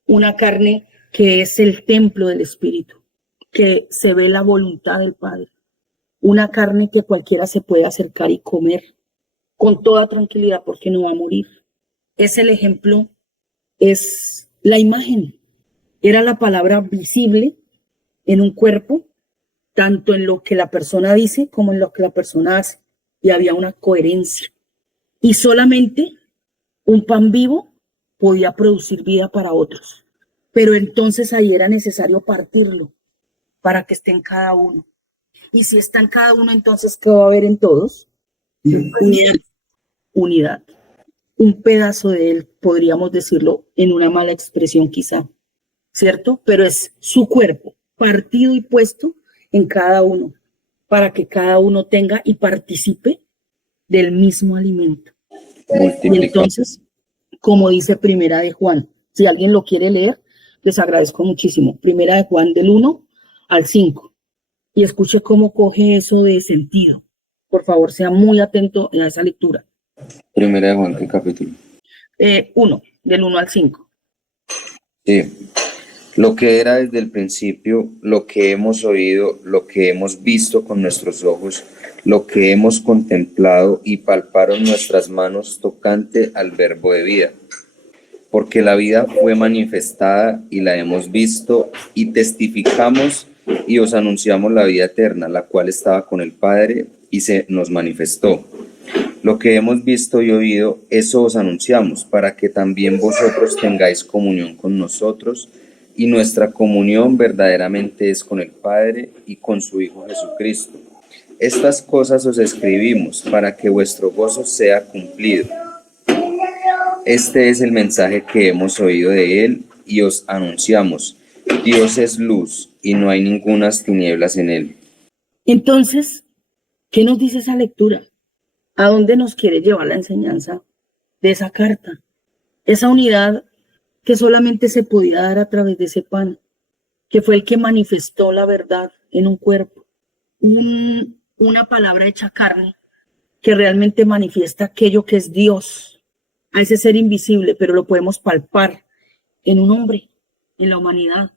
Una carne que es el templo del Espíritu, que se ve la voluntad del Padre. Una carne que cualquiera se puede acercar y comer con toda tranquilidad porque no va a morir. Es el ejemplo, es la imagen. Era la palabra visible en un cuerpo, tanto en lo que la persona dice como en lo que la persona hace. Y había una coherencia. Y solamente un pan vivo podía producir vida para otros. Pero entonces ahí era necesario partirlo para que esté en cada uno. Y si está en cada uno, entonces, ¿qué va a haber en todos? Unidad. Unidad. Un pedazo de él, podríamos decirlo en una mala expresión quizá, ¿cierto? Pero es su cuerpo, partido y puesto en cada uno, para que cada uno tenga y participe del mismo alimento. Y entonces, como dice Primera de Juan, si alguien lo quiere leer, les agradezco muchísimo. Primera de Juan del 1 al 5. Y escuche cómo coge eso de sentido. Por favor, sea muy atento a esa lectura. Primera de Juan, ¿qué capítulo? 1, del 1 al 5. Sí. Lo que era desde el principio, lo que hemos oído, lo que hemos visto con nuestros ojos, lo que hemos contemplado y palparon nuestras manos tocante al verbo de vida. Porque la vida fue manifestada y la hemos visto y testificamos y os anunciamos la vida eterna, la cual estaba con el Padre y se nos manifestó. Lo que hemos visto y oído, eso os anunciamos, para que también vosotros tengáis comunión con nosotros, y nuestra comunión verdaderamente es con el Padre y con su Hijo Jesucristo. Estas cosas os escribimos para que vuestro gozo sea cumplido. Este es el mensaje que hemos oído de él y os anunciamos. Dios es luz y no hay ningunas tinieblas en él. Entonces, ¿qué nos dice esa lectura? ¿A dónde nos quiere llevar la enseñanza de esa carta? Esa unidad que solamente se podía dar a través de ese pan, que fue el que manifestó la verdad en un cuerpo. Una palabra hecha carne que realmente manifiesta aquello que es Dios, a ese ser invisible, pero lo podemos palpar en un hombre, en la humanidad,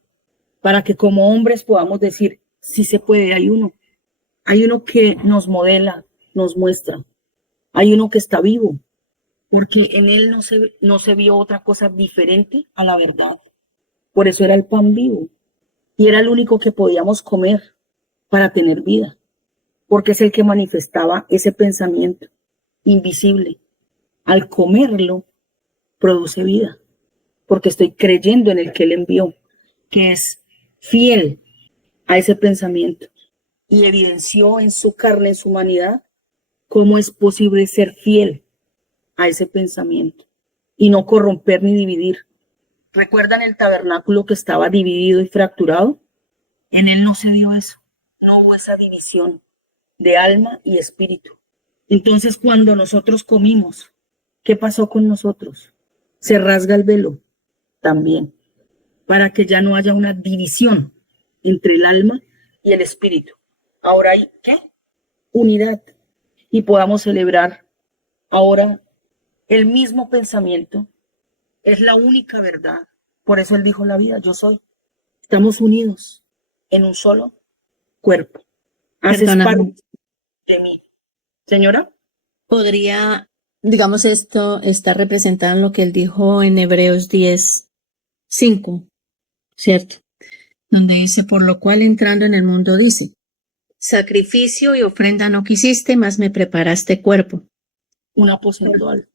para que como hombres podamos decir, sí se puede, hay uno que nos modela, nos muestra, hay uno que está vivo, porque en él no se vio otra cosa diferente a la verdad. Por eso era el pan vivo y era el único que podíamos comer para tener vida, porque es el que manifestaba ese pensamiento invisible. Al comerlo, produce vida, porque estoy creyendo en el que él envió, que es fiel a ese pensamiento y evidenció en su carne, en su humanidad, cómo es posible ser fiel a ese pensamiento y no corromper ni dividir. ¿Recuerdan el tabernáculo que estaba dividido y fracturado? En él no se dio eso, no hubo esa división de alma y espíritu. Entonces, cuando nosotros comimos, ¿qué pasó con nosotros? Se rasga el velo también, para que ya no haya una división entre el alma y el espíritu. Ahora hay, ¿qué? Unidad. Y podamos celebrar ahora el mismo pensamiento. Es la única verdad. Por eso él dijo la vida, yo soy. Estamos unidos en un solo cuerpo. Haces parte de mí. Señora. podría, digamos, esto está representado en lo que él dijo en Hebreos 10:5, ¿cierto? Donde dice, por lo cual entrando en el mundo dice, sacrificio y ofrenda no quisiste, mas me preparaste cuerpo. Un aposento alto.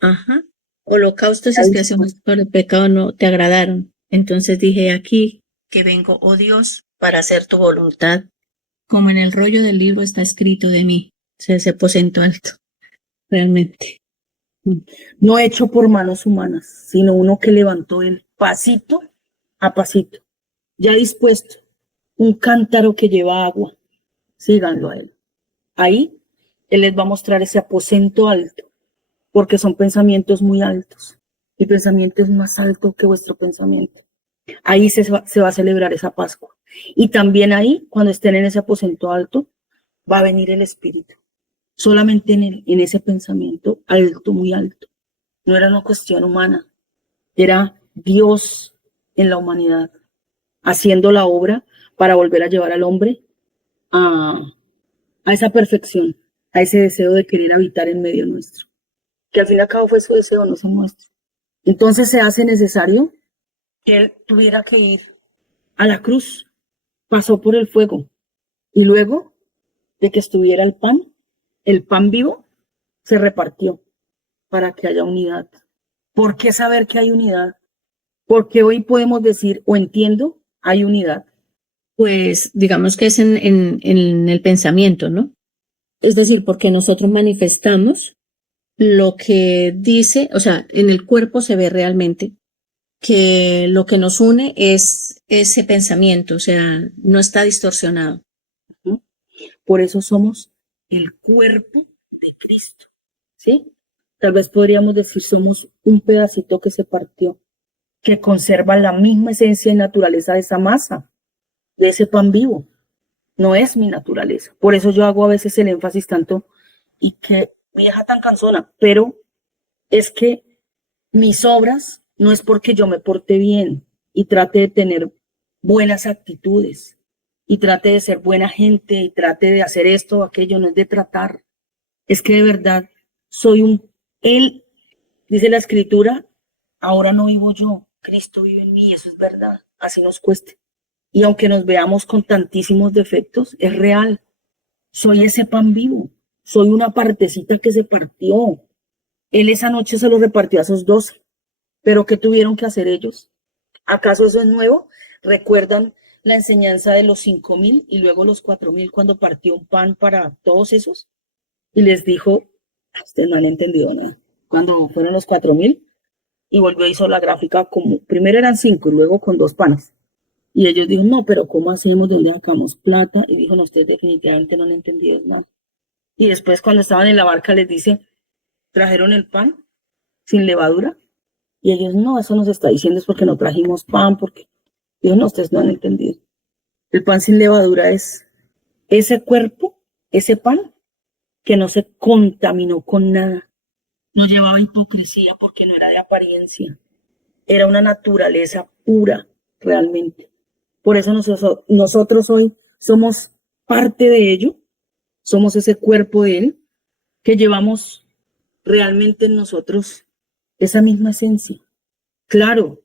Ajá. Holocaustos y expiaciones por el pecado no te agradaron. Entonces dije aquí que vengo, oh Dios, para hacer tu voluntad, como en el rollo del libro está escrito de mí. O sea, ese aposento alto, realmente. No hecho por manos humanas, sino uno que levantó él pasito a pasito, ya dispuesto, un cántaro que lleva agua. Síganlo a él. Ahí él les va a mostrar ese aposento alto, porque son pensamientos muy altos. Mi pensamiento es más alto que vuestro pensamiento. Ahí se va a celebrar esa Pascua. Y también ahí, cuando estén en ese aposento alto, va a venir el Espíritu. Solamente en ese pensamiento alto, muy alto. No era una cuestión humana. Era Dios en la humanidad, haciendo la obra para volver a llevar al hombre a esa perfección, a ese deseo de querer habitar en medio nuestro. Que al fin y al cabo fue su deseo, no se muestra. Entonces se hace necesario que él tuviera que ir a la cruz, pasó por el fuego, y luego de que estuviera el pan vivo, se repartió para que haya unidad. ¿Por qué saber que hay unidad? Porque hoy podemos decir, o entiendo, hay unidad. Pues digamos que es en el pensamiento, ¿no? Es decir, porque nosotros manifestamos lo que dice, o sea, en el cuerpo se ve realmente que lo que nos une es ese pensamiento, o sea, no está distorsionado. Por eso somos el cuerpo de Cristo, ¿sí? Tal vez podríamos decir somos un pedacito que se partió, que conserva la misma esencia y naturaleza de esa masa, de ese pan vivo. No es mi naturaleza. Por eso yo hago a veces el énfasis tanto y que mi hija tan cansona, pero es que mis obras no es porque yo me porte bien y trate de tener buenas actitudes y trate de ser buena gente y trate de hacer esto o aquello, no es de tratar. Es que de verdad él, dice la escritura, ahora no vivo yo, Cristo vive en mí, eso es verdad, así nos cueste. Y aunque nos veamos con tantísimos defectos, es real. Soy ese pan vivo, soy una partecita que se partió. Él esa noche se lo repartió a esos 12. ¿Pero qué tuvieron que hacer ellos? ¿Acaso eso es nuevo? ¿Recuerdan la enseñanza de los 5,000 y luego los 4,000 cuando partió un pan para todos esos? Y les dijo, ustedes no han entendido nada. Cuando fueron los 4,000 y volvió y hizo la gráfica como, primero eran 5 y luego con 2 panes. Y ellos dijeron, no, pero ¿cómo hacemos? ¿De dónde sacamos plata? Y dijo, no, ustedes definitivamente no han entendido nada. Y después cuando estaban en la barca les dice, ¿trajeron el pan sin levadura? Y ellos, no, eso nos está diciendo es porque no trajimos pan, porque... Dijo, no, ustedes no han entendido. El pan sin levadura es ese cuerpo, ese pan, que no se contaminó con nada. No llevaba hipocresía porque no era de apariencia. Era una naturaleza pura, realmente. Por eso nosotros hoy somos parte de ello, somos ese cuerpo de él, que llevamos realmente en nosotros esa misma esencia. Claro,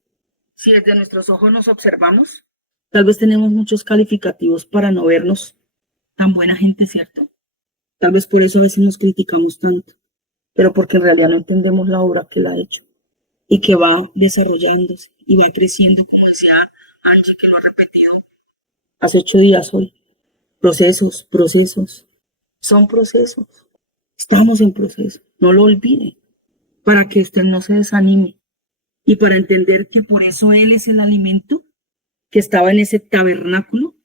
si desde nuestros ojos nos observamos, tal vez tenemos muchos calificativos para no vernos tan buena gente, ¿cierto? Tal vez por eso a veces nos criticamos tanto, pero porque en realidad no entendemos la obra que él ha hecho y que va desarrollándose y va creciendo, como decía Angie, que lo ha repetido hace 8 días hoy. Procesos, son procesos. Estamos en proceso, no lo olvide, para que usted no se desanime y para entender que por eso él es el alimento que estaba en ese tabernáculo,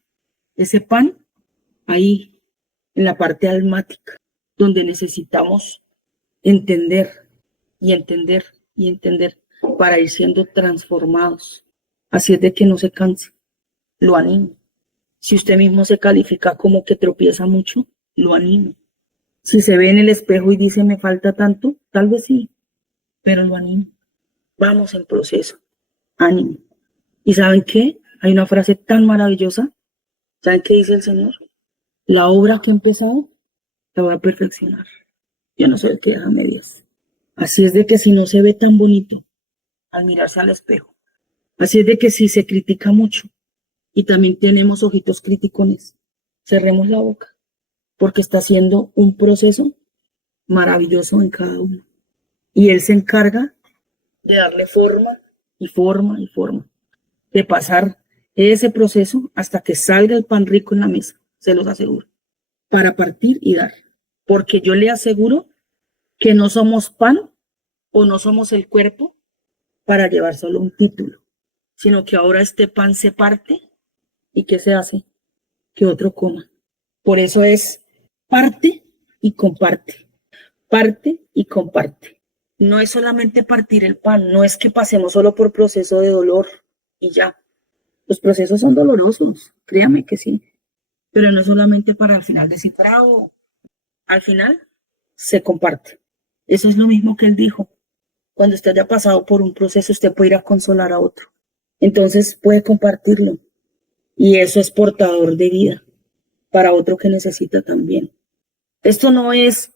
ese pan, ahí en la parte almática, donde necesitamos entender y entender y entender para ir siendo transformados. Así es de que no se canse, lo animo. Si usted mismo se califica como que tropieza mucho, lo animo. Si se ve en el espejo y dice me falta tanto, tal vez sí, pero lo animo. Vamos en proceso, ánimo. ¿Y saben qué? Hay una frase tan maravillosa. ¿Saben qué dice el Señor? La obra que he empezado, la voy a perfeccionar. Yo no soy el que deja medias. Así es de que si no se ve tan bonito al mirarse al espejo, así es de que si se critica mucho y también tenemos ojitos criticones, cerremos la boca, porque está haciendo un proceso maravilloso en cada uno. Y Él se encarga de darle forma y forma y forma, de pasar ese proceso hasta que salga el pan rico en la mesa, se los aseguro, para partir y dar. Porque yo le aseguro que no somos pan o no somos el cuerpo para llevar solo un título, sino que ahora este pan se parte y ¿qué se hace? Que otro coma. Por eso es parte y comparte, parte y comparte. No es solamente partir el pan, no es que pasemos solo por proceso de dolor y ya. Los procesos son dolorosos, créame que sí, pero no es solamente para al final decir bravo. Al final se comparte. Eso es lo mismo que él dijo. Cuando usted haya pasado por un proceso, usted puede ir a consolar a otro. Entonces puede compartirlo. Y eso es portador de vida para otro que necesita también. Esto no es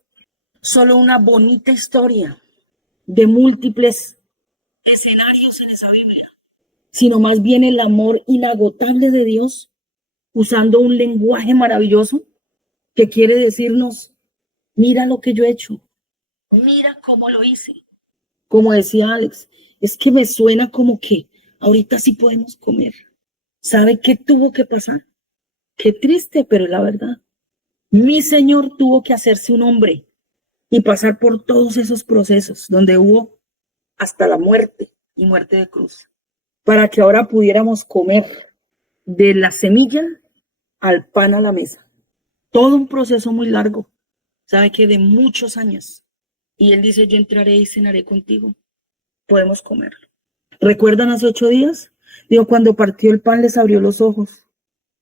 solo una bonita historia de múltiples escenarios en esa Biblia, sino más bien el amor inagotable de Dios usando un lenguaje maravilloso que quiere decirnos, mira lo que yo he hecho, mira cómo lo hice. Como decía Alex, es que me suena como que ahorita sí podemos comer. ¿Sabe qué tuvo que pasar? Qué triste, pero es la verdad. Mi Señor tuvo que hacerse un hombre y pasar por todos esos procesos donde hubo hasta la muerte y muerte de cruz, para que ahora pudiéramos comer de la semilla al pan a la mesa. Todo un proceso muy largo, sabe que de muchos años. Y Él dice, yo entraré y cenaré contigo. Podemos comerlo. ¿Recuerdan hace 8 días? Digo, cuando partió el pan les abrió los ojos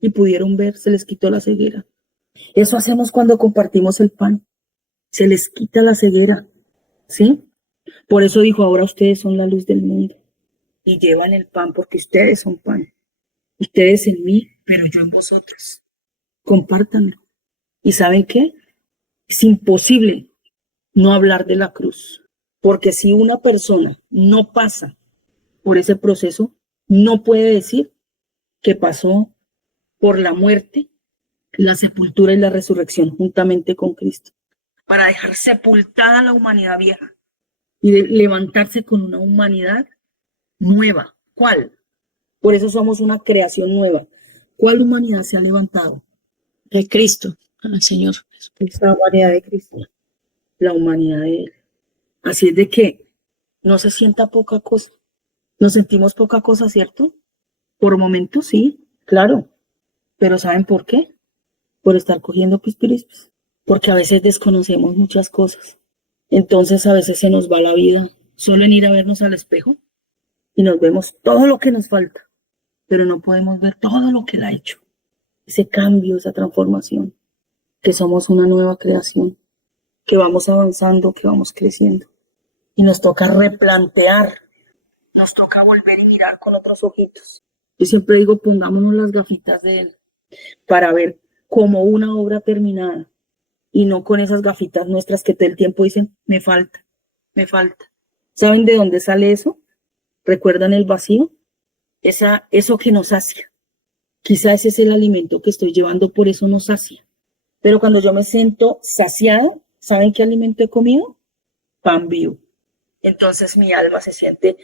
y pudieron ver, se les quitó la ceguera. Eso hacemos cuando compartimos el pan. Se les quita la ceguera, ¿sí? Por eso dijo, ahora ustedes son la luz del mundo y llevan el pan porque ustedes son pan. Ustedes en mí, pero yo en vosotros. Compártanlo. ¿Y saben qué? Es imposible no hablar de la cruz, porque si una persona no pasa por ese proceso, no puede decir que pasó por la muerte, la sepultura y la resurrección juntamente con Cristo, para dejar sepultada la humanidad vieja y de levantarse con una humanidad nueva. ¿Cuál? Por eso somos una creación nueva. ¿Cuál humanidad se ha levantado? De Cristo, al Señor. La humanidad de Cristo, la humanidad de Él. Así es de que no se sienta poca cosa. Nos sentimos poca cosa, ¿cierto? Por momentos sí, claro. Pero ¿saben por qué? Por estar cogiendo pispiris. Porque a veces desconocemos muchas cosas. Entonces a veces se nos va la vida solo en ir a vernos al espejo y nos vemos todo lo que nos falta, pero no podemos ver todo lo que Él ha hecho. Ese cambio, esa transformación, que somos una nueva creación, que vamos avanzando, que vamos creciendo. Y nos toca replantear, nos toca volver y mirar con otros ojitos. Yo siempre digo, pongámonos las gafitas de Él para ver como una obra terminada y no con esas gafitas nuestras que todo el tiempo dicen, me falta, me falta. ¿Saben de dónde sale eso? ¿Recuerdan el vacío? Eso que nos sacia. Quizás ese es el alimento que estoy llevando, por eso nos sacia. Pero cuando yo me siento saciada, ¿saben qué alimento he comido? Pan vivo. Entonces mi alma se siente,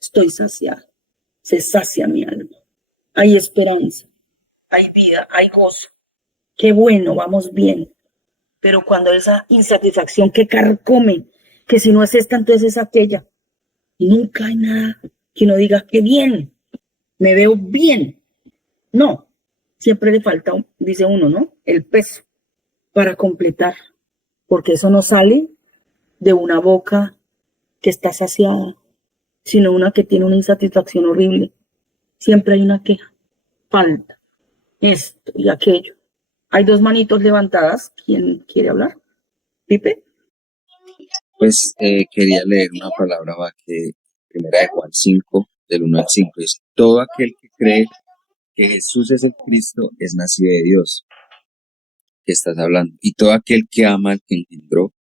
estoy saciada. Se sacia mi alma. Hay esperanza, hay vida, hay gozo. Qué bueno, vamos bien. Pero cuando esa insatisfacción que carcome, que si no es esta, entonces es aquella, y nunca hay nada que uno diga, qué bien, me veo bien. No, siempre le falta, dice uno, ¿no? El peso para completar, porque eso no sale de una boca que está saciada, sino una que tiene una insatisfacción horrible. Siempre hay una queja, falta esto y aquello. Hay 2 manitos levantadas. ¿Quién quiere hablar? ¿Pipe? Pues quería leer una palabra más que primera de Juan 5, del 1 al 5. Dice, todo aquel que cree que Jesús es el Cristo es nacido de Dios. que estás hablando. Y todo aquel que ama al que engendró,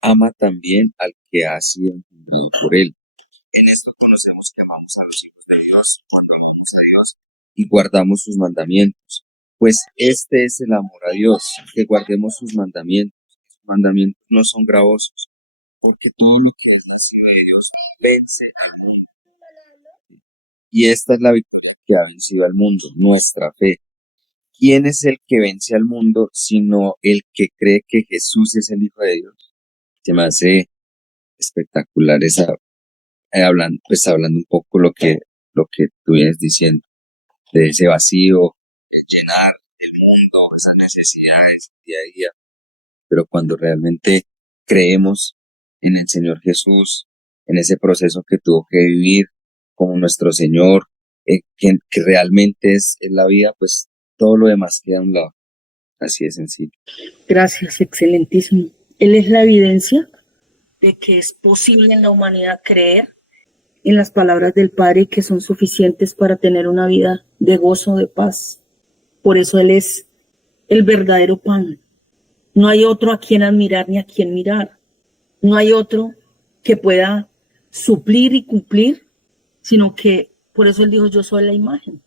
ama también al que ha sido engendrado por él. En esto conocemos que amamos a los hijos de Dios cuando amamos a Dios y guardamos sus mandamientos. Pues este es el amor a Dios, que guardemos sus mandamientos. Sus mandamientos no son gravosos, porque todo lo que es nacido de Dios vence al mundo. Y esta es la victoria que ha vencido al mundo, nuestra fe. ¿Quién es el que vence al mundo sino el que cree que Jesús es el Hijo de Dios? Se me hace espectacular esa, hablando un poco lo que tú vienes diciendo, de ese vacío, de llenar el mundo, esas necesidades día a día. Pero cuando realmente creemos en el Señor Jesús, en ese proceso que tuvo que vivir como nuestro Señor, que realmente es la vida, pues todo lo demás queda a un lado. Así de sencillo. Gracias, excelentísimo. Él es la evidencia de que es posible en la humanidad creer en las palabras del Padre que son suficientes para tener una vida de gozo, de paz. Por eso Él es el verdadero pan. No hay otro a quien admirar ni a quien mirar. No hay otro que pueda suplir y cumplir, sino que por eso Él dijo, yo soy la imagen.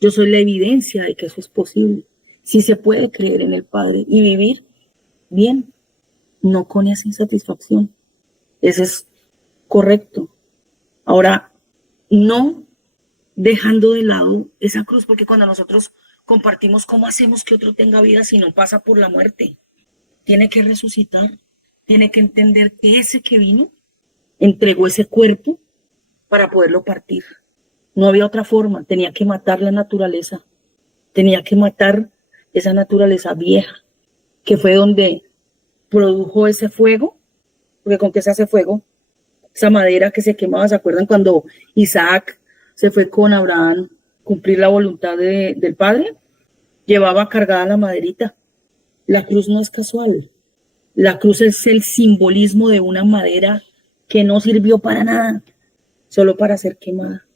Yo soy la evidencia de que eso es posible. Sí se puede creer en el Padre y vivir bien, no con esa insatisfacción. Eso es correcto. Ahora, no dejando de lado esa cruz, porque cuando nosotros compartimos cómo hacemos que otro tenga vida si no pasa por la muerte, tiene que resucitar, tiene que entender que ese que vino entregó ese cuerpo para poderlo partir. No había otra forma, tenía que matar la naturaleza, tenía que matar esa naturaleza vieja, que fue donde produjo ese fuego, porque con qué se hace fuego, esa madera que se quemaba. ¿Se acuerdan cuando Isaac se fue con Abraham a cumplir la voluntad del Padre? Llevaba cargada la maderita. La cruz no es casual, la cruz es el simbolismo de una madera que no sirvió para nada, solo para ser quemada.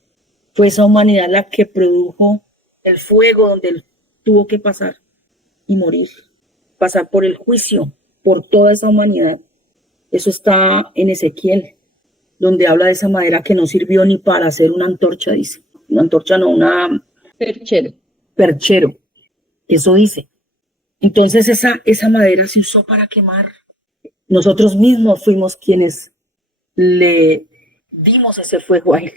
Fue esa humanidad la que produjo el fuego donde él tuvo que pasar y morir, pasar por el juicio, por toda esa humanidad. Eso está en Ezequiel, donde habla de esa madera que no sirvió ni para hacer una antorcha, dice. Una antorcha no, una perchero. Eso dice. Entonces esa madera se usó para quemar. Nosotros mismos fuimos quienes le dimos ese fuego a él.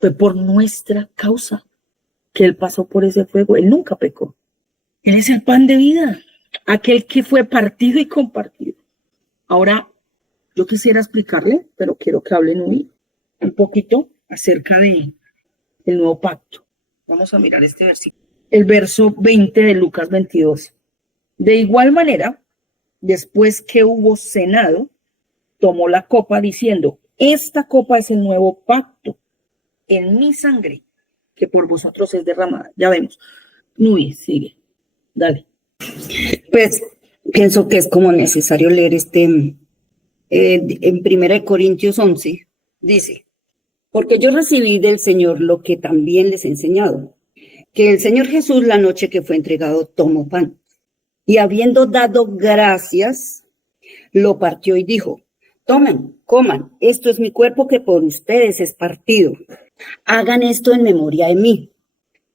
Fue por nuestra causa que él pasó por ese fuego. Él nunca pecó. Él es el pan de vida, aquel que fue partido y compartido. Ahora, yo quisiera explicarle, pero quiero que hablen hoy un poquito acerca del nuevo pacto. Vamos a mirar este versículo. El verso 20 de Lucas 22. De igual manera, después que hubo cenado, tomó la copa diciendo, esta copa es el nuevo pacto en mi sangre, que por vosotros es derramada. Ya vemos. Nui, sigue. Dale. Pues pienso que es como necesario leer en 1 Corintios 11, dice, porque yo recibí del Señor lo que también les he enseñado, que el Señor Jesús la noche que fue entregado tomó pan y habiendo dado gracias, lo partió y dijo, tomen, coman, esto es mi cuerpo que por ustedes es partido. Hagan esto en memoria de mí.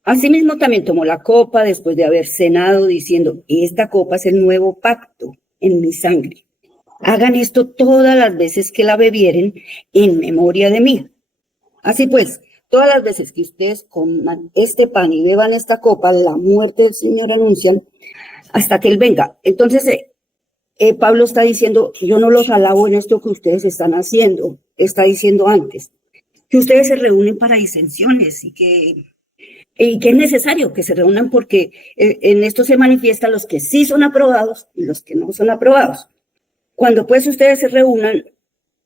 Asimismo también tomó la copa después de haber cenado, diciendo, esta copa es el nuevo pacto en mi sangre. Hagan esto todas las veces que la bebieren en memoria de mí. Así pues, todas las veces que ustedes coman este pan y beban esta copa, la muerte del Señor anuncian hasta que Él venga. Entonces, Pablo está diciendo, yo no los alabo en esto que ustedes están haciendo. Está diciendo antes, que ustedes se reúnen para disensiones y que es necesario que se reúnan porque en esto se manifiesta los que sí son aprobados y los que no son aprobados. Cuando pues ustedes se reúnan,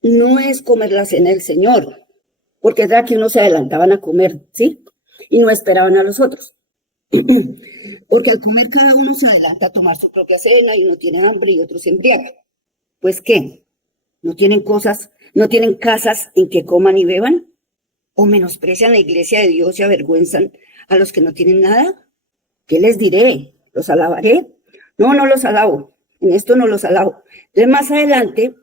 no es comer la cena del Señor, porque es verdad que unos se adelantaban a comer, ¿sí? Y no esperaban a los otros. Porque al comer cada uno se adelanta a tomar su propia cena y uno tiene hambre y otro se embriaga. Pues ¿qué? ¿No tienen casas en que coman y beban? ¿O menosprecian la iglesia de Dios y avergüenzan a los que no tienen nada? ¿Qué les diré? ¿Los alabaré? No, no los alabo, en esto no los alabo. Entonces más adelante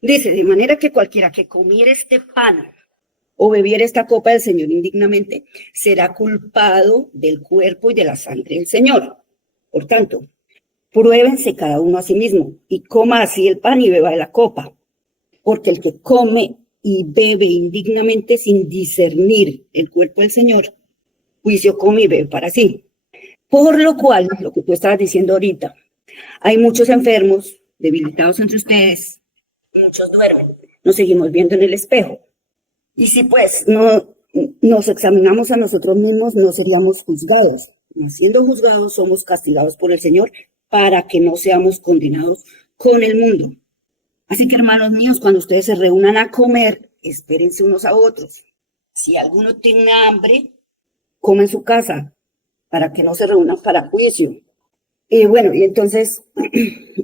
dice, de manera que cualquiera que comiera este pan o bebiera esta copa del Señor indignamente, será culpado del cuerpo y de la sangre del Señor. Por tanto, pruébense cada uno a sí mismo y coma así el pan y beba de la copa, porque el que come y bebe indignamente sin discernir el cuerpo del Señor, juicio come y bebe para sí. Por lo cual, lo que tú estabas diciendo ahorita, hay muchos enfermos, debilitados entre ustedes, muchos duermen, nos seguimos viendo en el espejo. Y si pues no nos examinamos a nosotros mismos, no seríamos juzgados. Y siendo juzgados, somos castigados por el Señor para que no seamos condenados con el mundo. Así que, hermanos míos, cuando ustedes se reúnan a comer, espérense unos a otros. Si alguno tiene hambre, come en su casa, para que no se reúnan para juicio. Y bueno, y entonces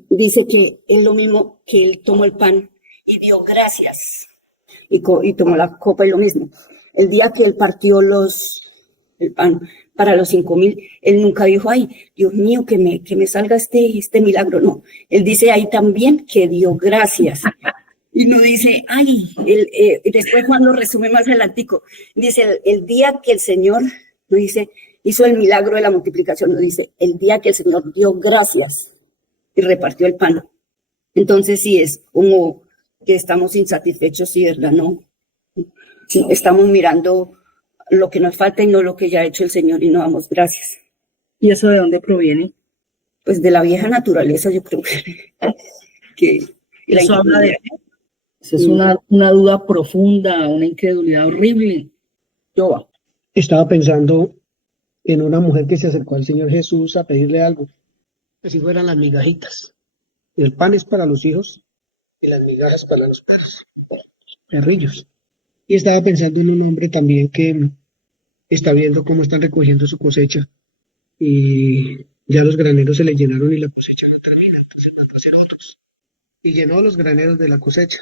dice que es lo mismo que él tomó el pan y dio gracias. Y tomó la copa y lo mismo. El día que él partió el pan para los 5,000, él nunca dijo, ay, Dios mío, que me salga este milagro. No, él dice ahí también que dio gracias. Y no dice, ay, después Juan lo resume más adelantico. Dice, el día que el Señor, no dice, hizo el milagro de la multiplicación, no dice, el día que el Señor dio gracias y repartió el pan. Entonces sí es como que estamos insatisfechos, sí, ¿verdad? No, sí, estamos mirando lo que nos falta y no lo que ya ha hecho el Señor y no damos gracias. ¿Y eso de dónde proviene? Pues de la vieja naturaleza, yo creo que eso habla de eso es una duda profunda, una incredulidad horrible. Yo Estaba pensando en una mujer que se acercó al Señor Jesús a pedirle algo, así fueran las migajitas. El pan es para los hijos y las migajas para los perros, perrillos. Y estaba pensando en un hombre también que está viendo cómo están recogiendo su cosecha y ya los graneros se le llenaron y la cosecha no termina, entonces van a hacer otros. Y llenó los graneros de la cosecha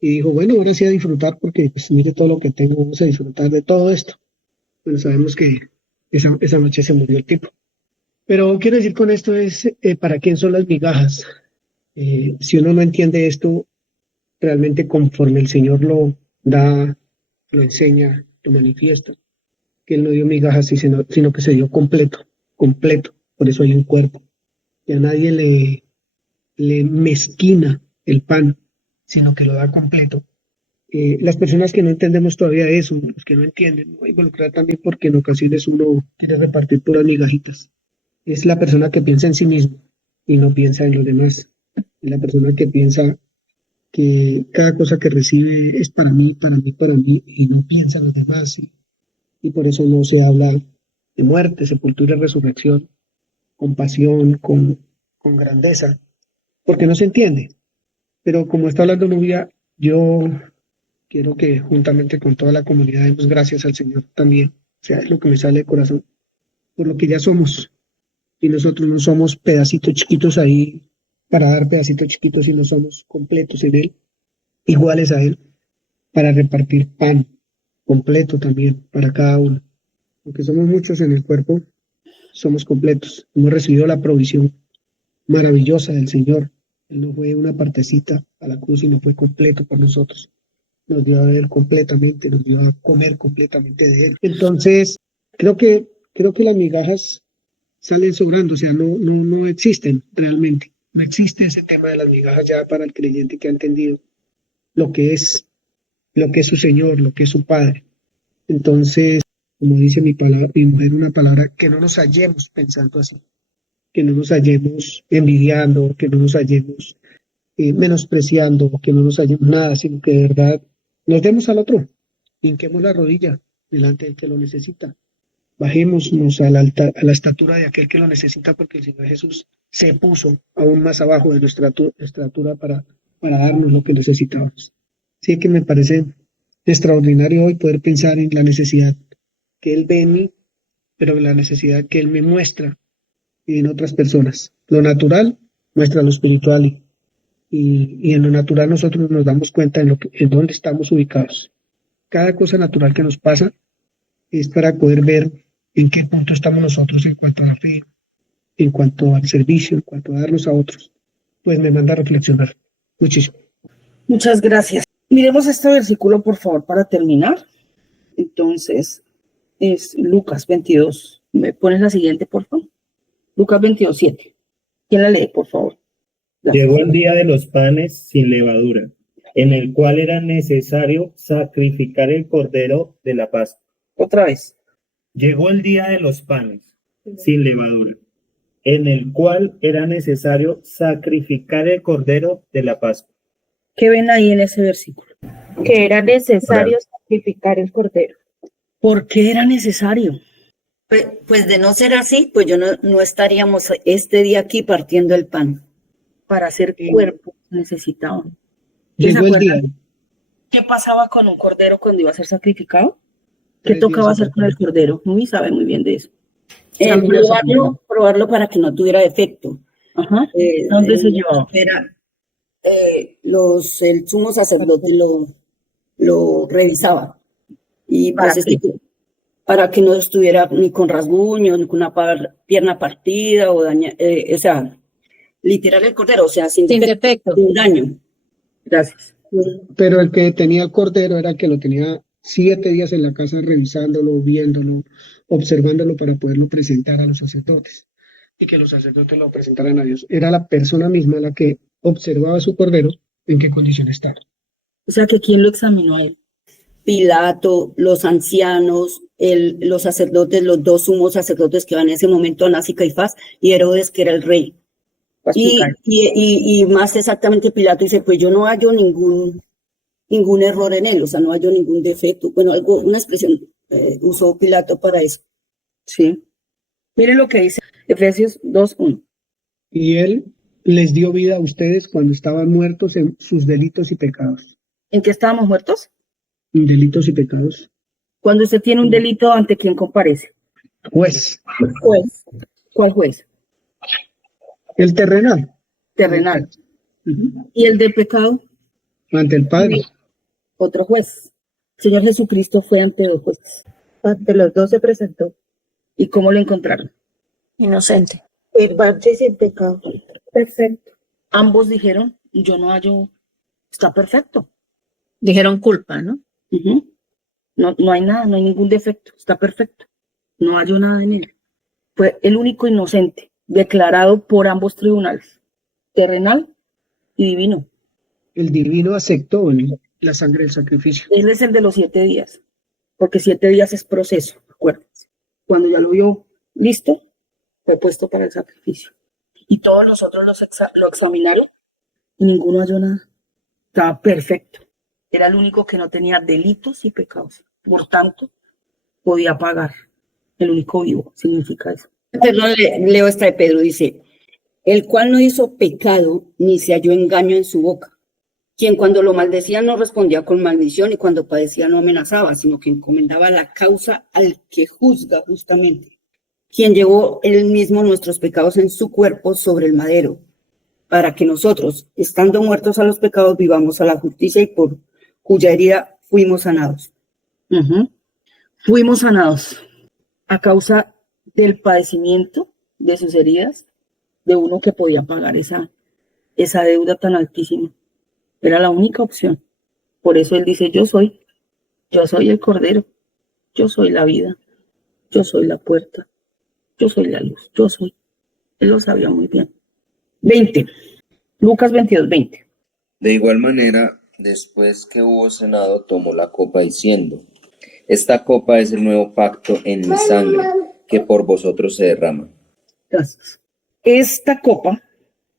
y dijo, bueno, ahora sí a disfrutar porque pues, mire todo lo que tengo, vamos a disfrutar de todo esto. Bueno, sabemos que esa noche se murió el tipo. Pero quiero decir con esto es, ¿para quién son las migajas? Si uno no entiende esto, realmente conforme el Señor lo da, lo enseña, lo manifiesta, que Él no dio migajas, sino que se dio completo. Por eso hay un cuerpo. Y a nadie le mezquina el pan, sino que lo da completo. Las personas que no entendemos todavía eso, los que no entienden, voy a involucrar también porque en ocasiones uno quiere repartir puras migajitas. Es la persona que piensa en sí mismo y no piensa en los demás. Es la persona que piensa que cada cosa que recibe es para mí, y no piensa en los demás. Y por eso no se habla de muerte, sepultura y resurrección, con pasión, con grandeza, porque no se entiende. Pero como está hablando Nubia, yo quiero que juntamente con toda la comunidad demos gracias al Señor también. O sea, es lo que me sale del corazón, por lo que ya somos. Y nosotros no somos pedacitos chiquitos ahí para dar pedacitos chiquitos, sino somos completos en Él, iguales a Él, para repartir pan completo también para cada uno. Aunque somos muchos en el cuerpo, somos completos. Hemos recibido la provisión maravillosa del Señor. Él no fue una partecita a la cruz, sino fue completo por nosotros. Nos dio a ver completamente, nos dio a comer completamente de Él. Entonces, creo que las migajas salen sobrando, o sea, no existen realmente. No existe ese tema de las migajas ya para el creyente que ha entendido lo que es su Señor, lo que es su Padre. Entonces, como dice mi mujer, una palabra, que no nos hallemos pensando así, que no nos hallemos envidiando, que no nos hallemos menospreciando, que no nos hallemos nada, sino que de verdad nos demos al otro, hinquemos la rodilla delante del que lo necesita. Bajémonos a la estatura de aquel que lo necesita, porque el Señor Jesús se puso aún más abajo de nuestra estatura para darnos lo que necesitábamos. Así que me parece extraordinario hoy poder pensar en la necesidad que Él ve en mí, pero en la necesidad que Él me muestra en otras personas. Lo natural muestra lo espiritual y en lo natural nosotros nos damos cuenta en dónde estamos ubicados. Cada cosa natural que nos pasa es para poder ver en qué punto estamos nosotros en cuanto a la fe, en cuanto al servicio, en cuanto a darnos a otros, pues me manda a reflexionar muchísimo. Muchas gracias. Miremos este versículo, por favor, para terminar. Entonces, es Lucas 22. ¿Me pones la siguiente, por favor? Lucas 22, 7. ¿Quién la lee, por favor? Gracias. Llegó el día de los panes sin levadura, en el cual era necesario sacrificar el cordero de la Pascua. Otra vez. Llegó el día de los panes sin levadura, en el cual era necesario sacrificar el cordero de la Pascua. ¿Qué ven ahí en ese versículo? Que era necesario sacrificar el cordero. ¿Por qué era necesario? Pues de no ser así, pues no estaríamos este día aquí partiendo el pan. Para hacer cuerpo necesitaban. Llegó el día. ¿Qué pasaba con un cordero cuando iba a ser sacrificado? ¿Qué tocaba hacer con el cordero? Muy sabe muy bien de eso. Probarlo para que no tuviera defecto. Ajá. ¿Dónde se llevaba? El sumo sacerdote lo revisaba. Y pues para que no estuviera ni con rasguños, ni con una pierna partida o daña, o sea, literal el cordero, o sea, sin defecto, sin daño. Gracias. Pero el que tenía el cordero era el que lo tenía 7 días en la casa revisándolo, viéndolo, observándolo para poderlo presentar a los sacerdotes y que los sacerdotes lo presentaran a Dios. Era la persona misma la que observaba su cordero en qué condición estaba. O sea, que ¿quién lo examinó a él? Pilato, los ancianos, los sacerdotes, los 2 sumos sacerdotes que van en ese momento, Anás y Caifás, y Herodes, que era el rey. Y más exactamente Pilato dice, pues yo no hallo ningún error en él, o sea, no hallo ningún defecto. Bueno, una expresión usó Pilato para eso. Sí. Miren lo que dice Efesios 2:1. Y él les dio vida a ustedes cuando estaban muertos en sus delitos y pecados. ¿En qué estábamos muertos? En delitos y pecados. Cuando usted tiene un delito, ¿ante quién comparece? Juez. Juez. ¿Cuál juez? El terrenal. Terrenal. ¿Y el de pecado? Ante el Padre. Otro juez. El Señor Jesucristo fue ante 2 jueces. Ante los 2 se presentó. ¿Y cómo lo encontraron? Inocente. Irvante sin pecado. Perfecto. Ambos dijeron, yo no hallo, está perfecto. Dijeron culpa, ¿no? No hay nada, no hay ningún defecto, está perfecto. No hallo nada en él. Fue el único inocente, declarado por ambos tribunales, terrenal y divino. El divino aceptó la sangre del sacrificio. Él es el de los 7 días, porque 7 días es proceso, acuérdense. Cuando ya lo vio listo, fue puesto para el sacrificio. Y todos nosotros lo examinaron y ninguno halló nada. Estaba perfecto. Era el único que no tenía delitos y pecados. Por tanto, podía pagar. El único vivo significa eso. Perdón, leo esta de Pedro, dice, el cual no hizo pecado ni se halló engaño en su boca, quien cuando lo maldecía no respondía con maldición y cuando padecía no amenazaba, sino que encomendaba la causa al que juzga justamente, quien llevó él mismo nuestros pecados en su cuerpo sobre el madero, para que nosotros, estando muertos a los pecados, vivamos a la justicia y por cuya herida fuimos sanados. Fuimos sanados a causa del padecimiento de sus heridas, de uno que podía pagar esa deuda tan altísima. Era la única opción. Por eso él dice, yo soy el Cordero, yo soy la vida, yo soy la puerta, yo soy la luz, yo soy. Él lo sabía muy bien. 20. Lucas 22, 20. De igual manera, después que hubo cenado, tomó la copa diciendo, esta copa es el nuevo pacto en mi sangre, que por vosotros se derrama. Gracias. Esta copa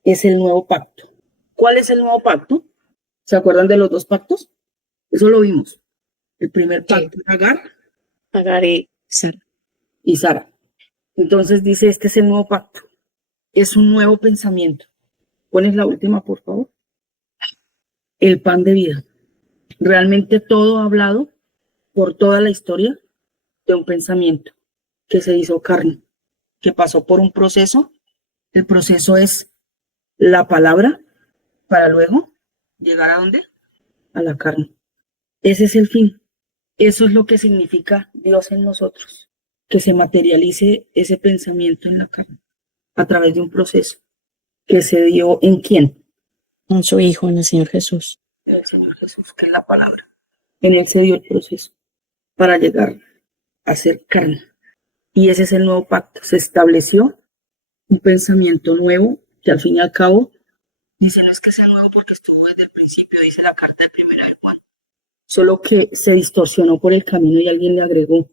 es el nuevo pacto. ¿Cuál es el nuevo pacto? ¿Se acuerdan de los 2 pactos? Eso lo vimos. El primer pacto, Agar y Sara. Y Sara. Entonces dice, este es el nuevo pacto. Es un nuevo pensamiento. ¿Pones la última, por favor? El pan de vida. Realmente todo hablado por toda la historia de un pensamiento que se hizo carne, que pasó por un proceso. El proceso es la palabra para luego llegar ¿a dónde? A la carne. Ese es el fin. Eso es lo que significa Dios en nosotros, que se materialice ese pensamiento en la carne. a través de un proceso que se dio en quién, En su Hijo, en el Señor Jesús. en el Señor Jesús, que es la palabra. En él se dio el proceso para llegar a ser carne. Y ese es el nuevo pacto. Se estableció un pensamiento nuevo que al fin y al cabo dice no es que sea nuevo porque estuvo desde el principio, dice la carta de primera de Juan. Solo que se distorsionó por el camino y alguien le agregó.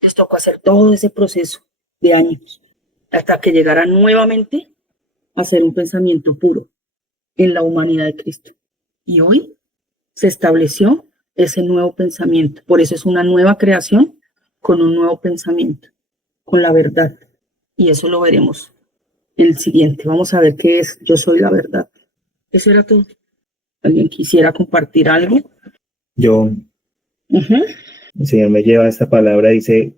Les tocó hacer todo ese proceso de años hasta que llegara nuevamente a ser un pensamiento puro en la humanidad de Cristo. Y hoy se estableció ese nuevo pensamiento. Por eso es una nueva creación con un nuevo pensamiento, con la verdad. Y eso lo veremos en el siguiente. Vamos a ver qué es Yo soy la verdad. Eso era todo. ¿Alguien quisiera compartir algo? Yo, el Señor me lleva a esta palabra, dice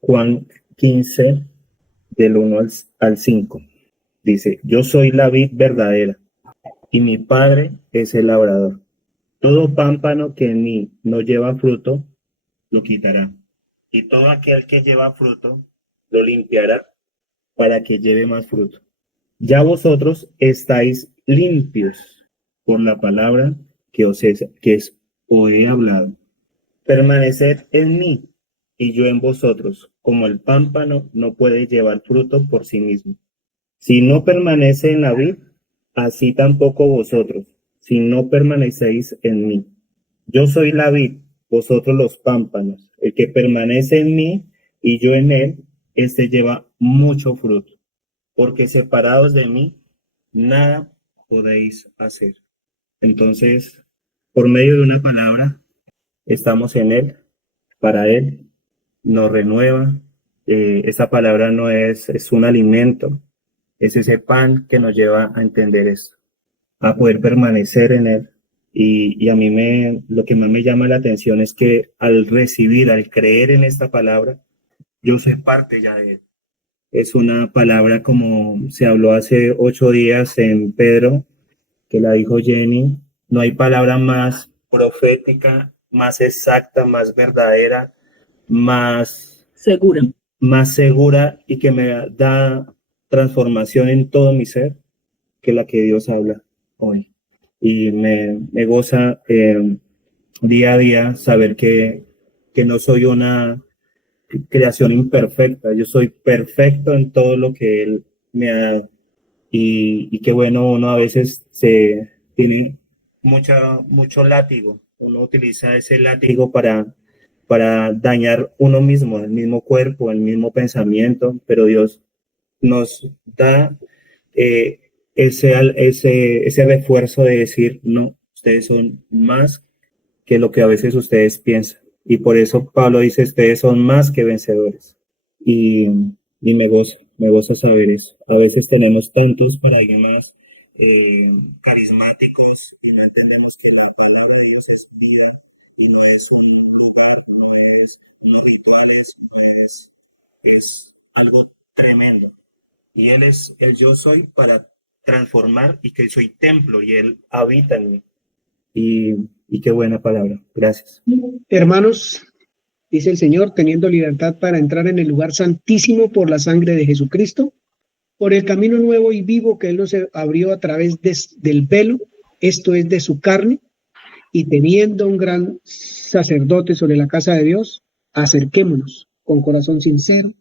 Juan 15, del 1 al 5. Dice, yo soy la vid verdadera y mi Padre es el labrador. Todo pámpano que en mí no lleva fruto, lo quitará. Y todo aquel que lleva fruto, lo limpiará para que lleve más fruto. Ya vosotros estáis limpios por la palabra que os he hablado. Permaneced en mí y yo en vosotros, como el pámpano no puede llevar fruto por sí mismo. Si no permanece en la vid, así tampoco vosotros, si no permanecéis en mí. Yo soy la vid, vosotros los pámpanos. El que permanece en mí y yo en él, este lleva mucho fruto, porque separados de mí, nada podéis hacer. Entonces, por medio de una palabra, estamos en él, para él, nos renueva. Esa palabra no es un alimento, es ese pan que nos lleva a entender esto, a poder permanecer en él. Y a mí lo que más me llama la atención es que al recibir, al creer en esta palabra, yo soy parte ya de él. Es una palabra como se habló hace 8 días en Pedro, que la dijo Jenny. No hay palabra más profética, más exacta, más verdadera, más segura y que me da transformación en todo mi ser que la que Dios habla hoy. Y me goza día a día saber que no soy una creación imperfecta, yo soy perfecto en todo lo que Él me ha dado. Y qué bueno, uno a veces se tiene mucho látigo, uno utiliza ese látigo para dañar uno mismo, el mismo cuerpo, el mismo pensamiento, pero Dios nos da ese refuerzo de decir, no, ustedes son más que lo que a veces ustedes piensan. Y por eso Pablo dice, ustedes son más que vencedores. Y me goza saber eso. A veces tenemos tantos paradigmas carismáticos y no entendemos que la palabra de Dios es vida y no es un lugar, no es unos rituales, es algo tremendo. Y Él es el yo soy para transformar y que soy templo y Él habita en mí. Y qué buena palabra. Gracias. Hermanos, dice el Señor, teniendo libertad para entrar en el lugar santísimo por la sangre de Jesucristo, por el camino nuevo y vivo que Él nos abrió a través del velo, esto es de su carne, y teniendo un gran sacerdote sobre la casa de Dios, acerquémonos con corazón sincero,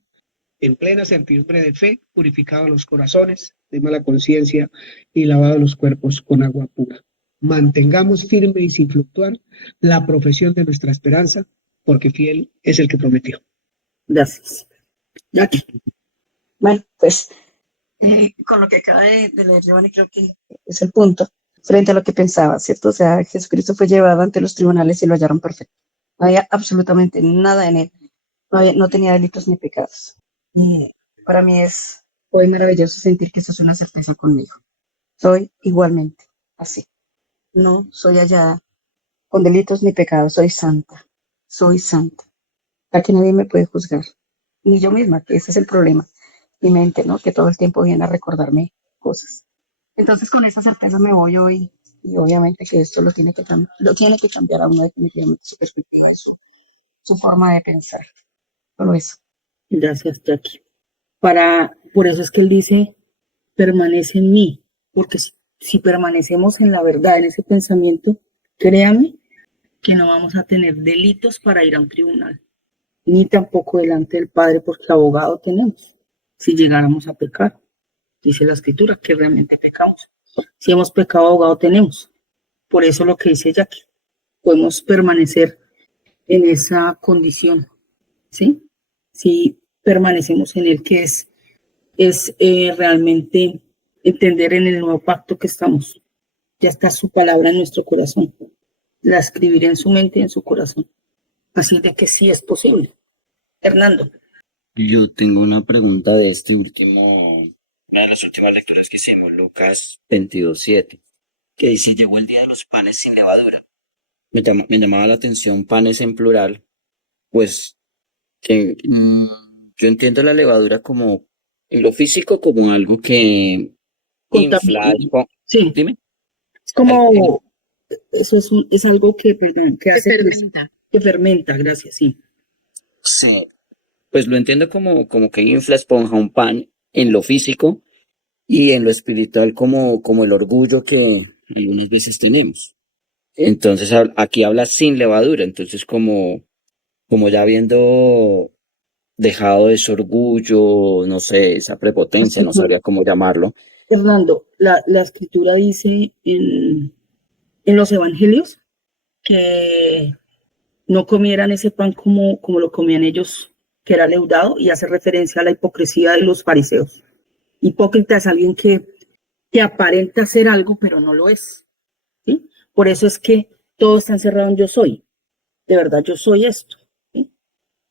en plena certidumbre de fe, purificados los corazones de mala conciencia y lavados los cuerpos con agua pura. Mantengamos firme y sin fluctuar la profesión de nuestra esperanza, porque fiel es el que prometió. Gracias. Jackie. Bueno, pues con lo que acaba de leer Giovanni, creo que es el punto frente a lo que pensaba, ¿cierto? O sea, Jesucristo fue llevado ante los tribunales y lo hallaron perfecto. No había absolutamente nada en él. No tenía delitos ni pecados. Y para mí es hoy maravilloso sentir que esto es una certeza conmigo. Soy igualmente así. No soy hallada con delitos ni pecados. Soy santa. Soy santa. Aquí nadie me puede juzgar. Ni yo misma, que ese es el problema. Mi mente, ¿no? Que todo el tiempo viene a recordarme cosas. Entonces con esa certeza me voy hoy y obviamente que esto lo tiene que cambiar a uno definitivamente su perspectiva y su forma de pensar. Solo eso. Gracias, Jackie. Por eso es que él dice, permanece en mí, porque si permanecemos en la verdad, en ese pensamiento, créame que no vamos a tener delitos para ir a un tribunal, ni tampoco delante del Padre, porque abogado tenemos, si llegáramos a pecar. Dice la Escritura que realmente pecamos. Si hemos pecado, abogado tenemos. Por eso lo que dice Jackie, podemos permanecer en esa condición, ¿sí? Si permanecemos en él, que es realmente entender en el nuevo pacto que estamos. Ya está su palabra en nuestro corazón. La escribiré en su mente y en su corazón. Así de que sí es posible. Hernando. Yo tengo una pregunta de una de las últimas lecturas que hicimos, Lucas 22:7, que dice, llegó el día de los panes sin levadura. Me llamaba la atención panes en plural, pues que yo entiendo la levadura como, en lo físico, como algo que infla. Sí. Dime. Es como, eso es algo que, perdón, que hace fermenta. Que fermenta, gracias, sí. Sí, pues lo entiendo como que infla, esponja un pan en lo físico y en lo espiritual como el orgullo que algunas veces tenemos. Entonces aquí habla sin levadura, entonces como ya habiendo dejado ese orgullo, no sé, esa prepotencia, no sabría cómo llamarlo. Hernando, la Escritura dice en los evangelios que no comieran ese pan como lo comían ellos, que era leudado, y hace referencia a la hipocresía de los fariseos. Hipócrita es alguien que aparenta ser algo, pero no lo es, ¿sí? Por eso es que todo está encerrado en yo soy. De verdad, yo soy esto, ¿sí?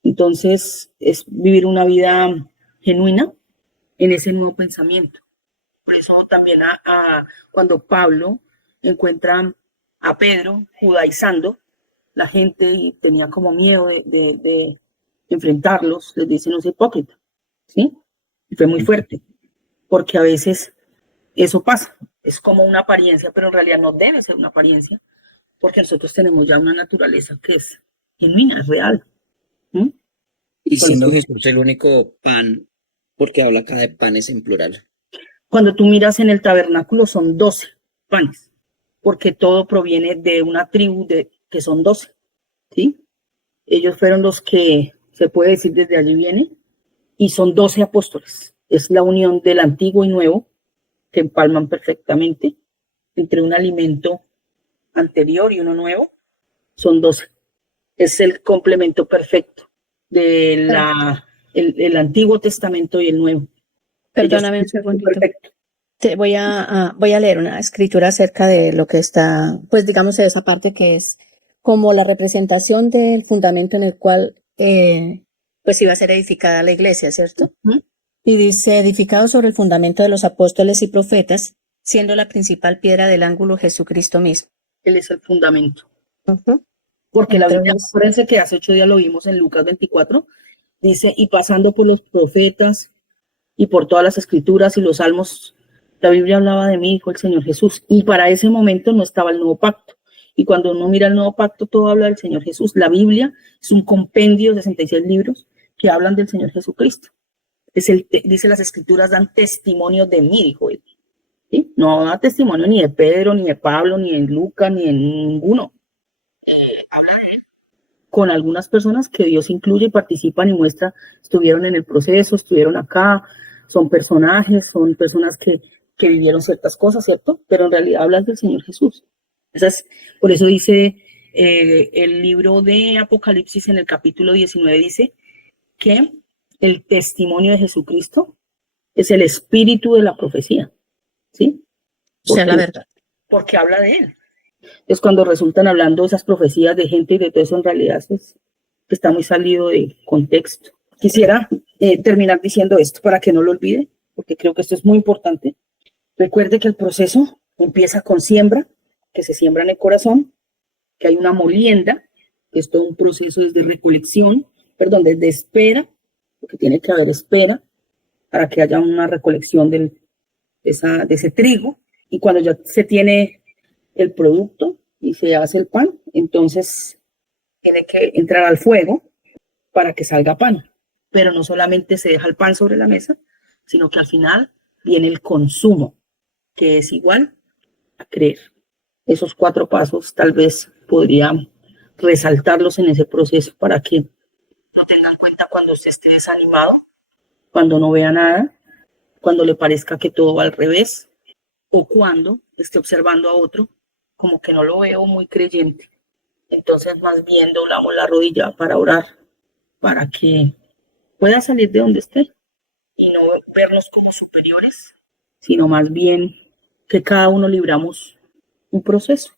Entonces, es vivir una vida genuina en ese nuevo pensamiento. Por eso también cuando Pablo encuentra a Pedro judaizando, la gente tenía como miedo de enfrentarlos, les dice no es hipócrita, ¿sí? Y fue muy fuerte, porque a veces eso pasa, es como una apariencia, pero en realidad no debe ser una apariencia, porque nosotros tenemos ya una naturaleza que es genuina, es real. Y siendo Jesús el único pan, porque habla acá de panes en plural. Cuando tú miras en el tabernáculo son 12 panes, porque todo proviene de una tribu que son 12, ¿sí? Ellos fueron los que, se puede decir, desde allí viene, y son 12 apóstoles. Es la unión del antiguo y nuevo, que empalman perfectamente entre un alimento anterior y uno nuevo, son 12. Es el complemento perfecto de el Antiguo Testamento y el Nuevo. Perdóname un segundito. Voy a leer una escritura acerca de lo que está, pues digamos de esa parte que es como la representación del fundamento en el cual pues iba a ser edificada la iglesia, ¿cierto? Y dice, edificado sobre el fundamento de los apóstoles y profetas, siendo la principal piedra del ángulo Jesucristo mismo. Él es el fundamento. Porque la Biblia, acuérdense que hace 8 días lo vimos en Lucas 24, dice, y pasando por los profetas y por todas las escrituras y los salmos, la Biblia hablaba de mí, dijo el Señor Jesús, y para ese momento no estaba el nuevo pacto. Y cuando uno mira el nuevo pacto, todo habla del Señor Jesús. La Biblia es un compendio de 66 libros que hablan del Señor Jesucristo. Dice, las escrituras dan testimonio de mí, dijo él. ¿Sí? No da testimonio ni de Pedro, ni de Pablo, ni de Lucas, ni de ninguno. Habla con algunas personas que Dios incluye y participan y muestra, estuvieron en el proceso, estuvieron acá, son personajes, son personas que vivieron ciertas cosas, ¿cierto? Pero en realidad hablas del Señor Jesús. Por eso dice el libro de Apocalipsis en el capítulo 19, dice que el testimonio de Jesucristo es el espíritu de la profecía, ¿sí? O sea, la verdad. Porque habla de él. Es cuando resultan hablando esas profecías de gente y de todo eso, en realidad pues, está muy salido de contexto. Quisiera terminar diciendo esto para que no lo olvide, porque creo que esto es muy importante. Recuerde que el proceso empieza con siembra, que se siembra en el corazón, que hay una molienda, que es todo un proceso desde recolección, desde espera, porque tiene que haber espera para que haya una recolección de ese trigo, y cuando ya se tiene el producto y se hace el pan, entonces tiene que entrar al fuego para que salga pan. pero no solamente se deja el pan sobre la mesa, sino que al final viene el consumo, que es igual a creer. Esos 4 pasos tal vez podrían resaltarlos en ese proceso para que lo tengan en cuenta cuando usted esté desanimado, cuando no vea nada, cuando le parezca que todo va al revés o cuando esté observando a otro como que no lo veo muy creyente. Entonces más bien doblamos la rodilla para orar, para que pueda salir de donde esté y no vernos como superiores, sino más bien que cada uno libramos un proceso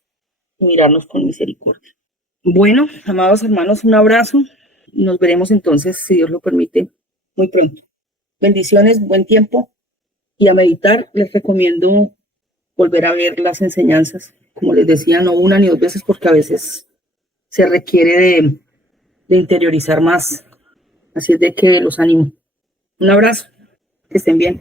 y mirarnos con misericordia. Bueno, amados hermanos, un abrazo y nos veremos entonces, si Dios lo permite, muy pronto. Bendiciones, buen tiempo y a meditar. Les recomiendo volver a ver las enseñanzas, como les decía, no una ni 2 veces porque a veces se requiere de interiorizar más. Así es de que los animo. Un abrazo, que estén bien.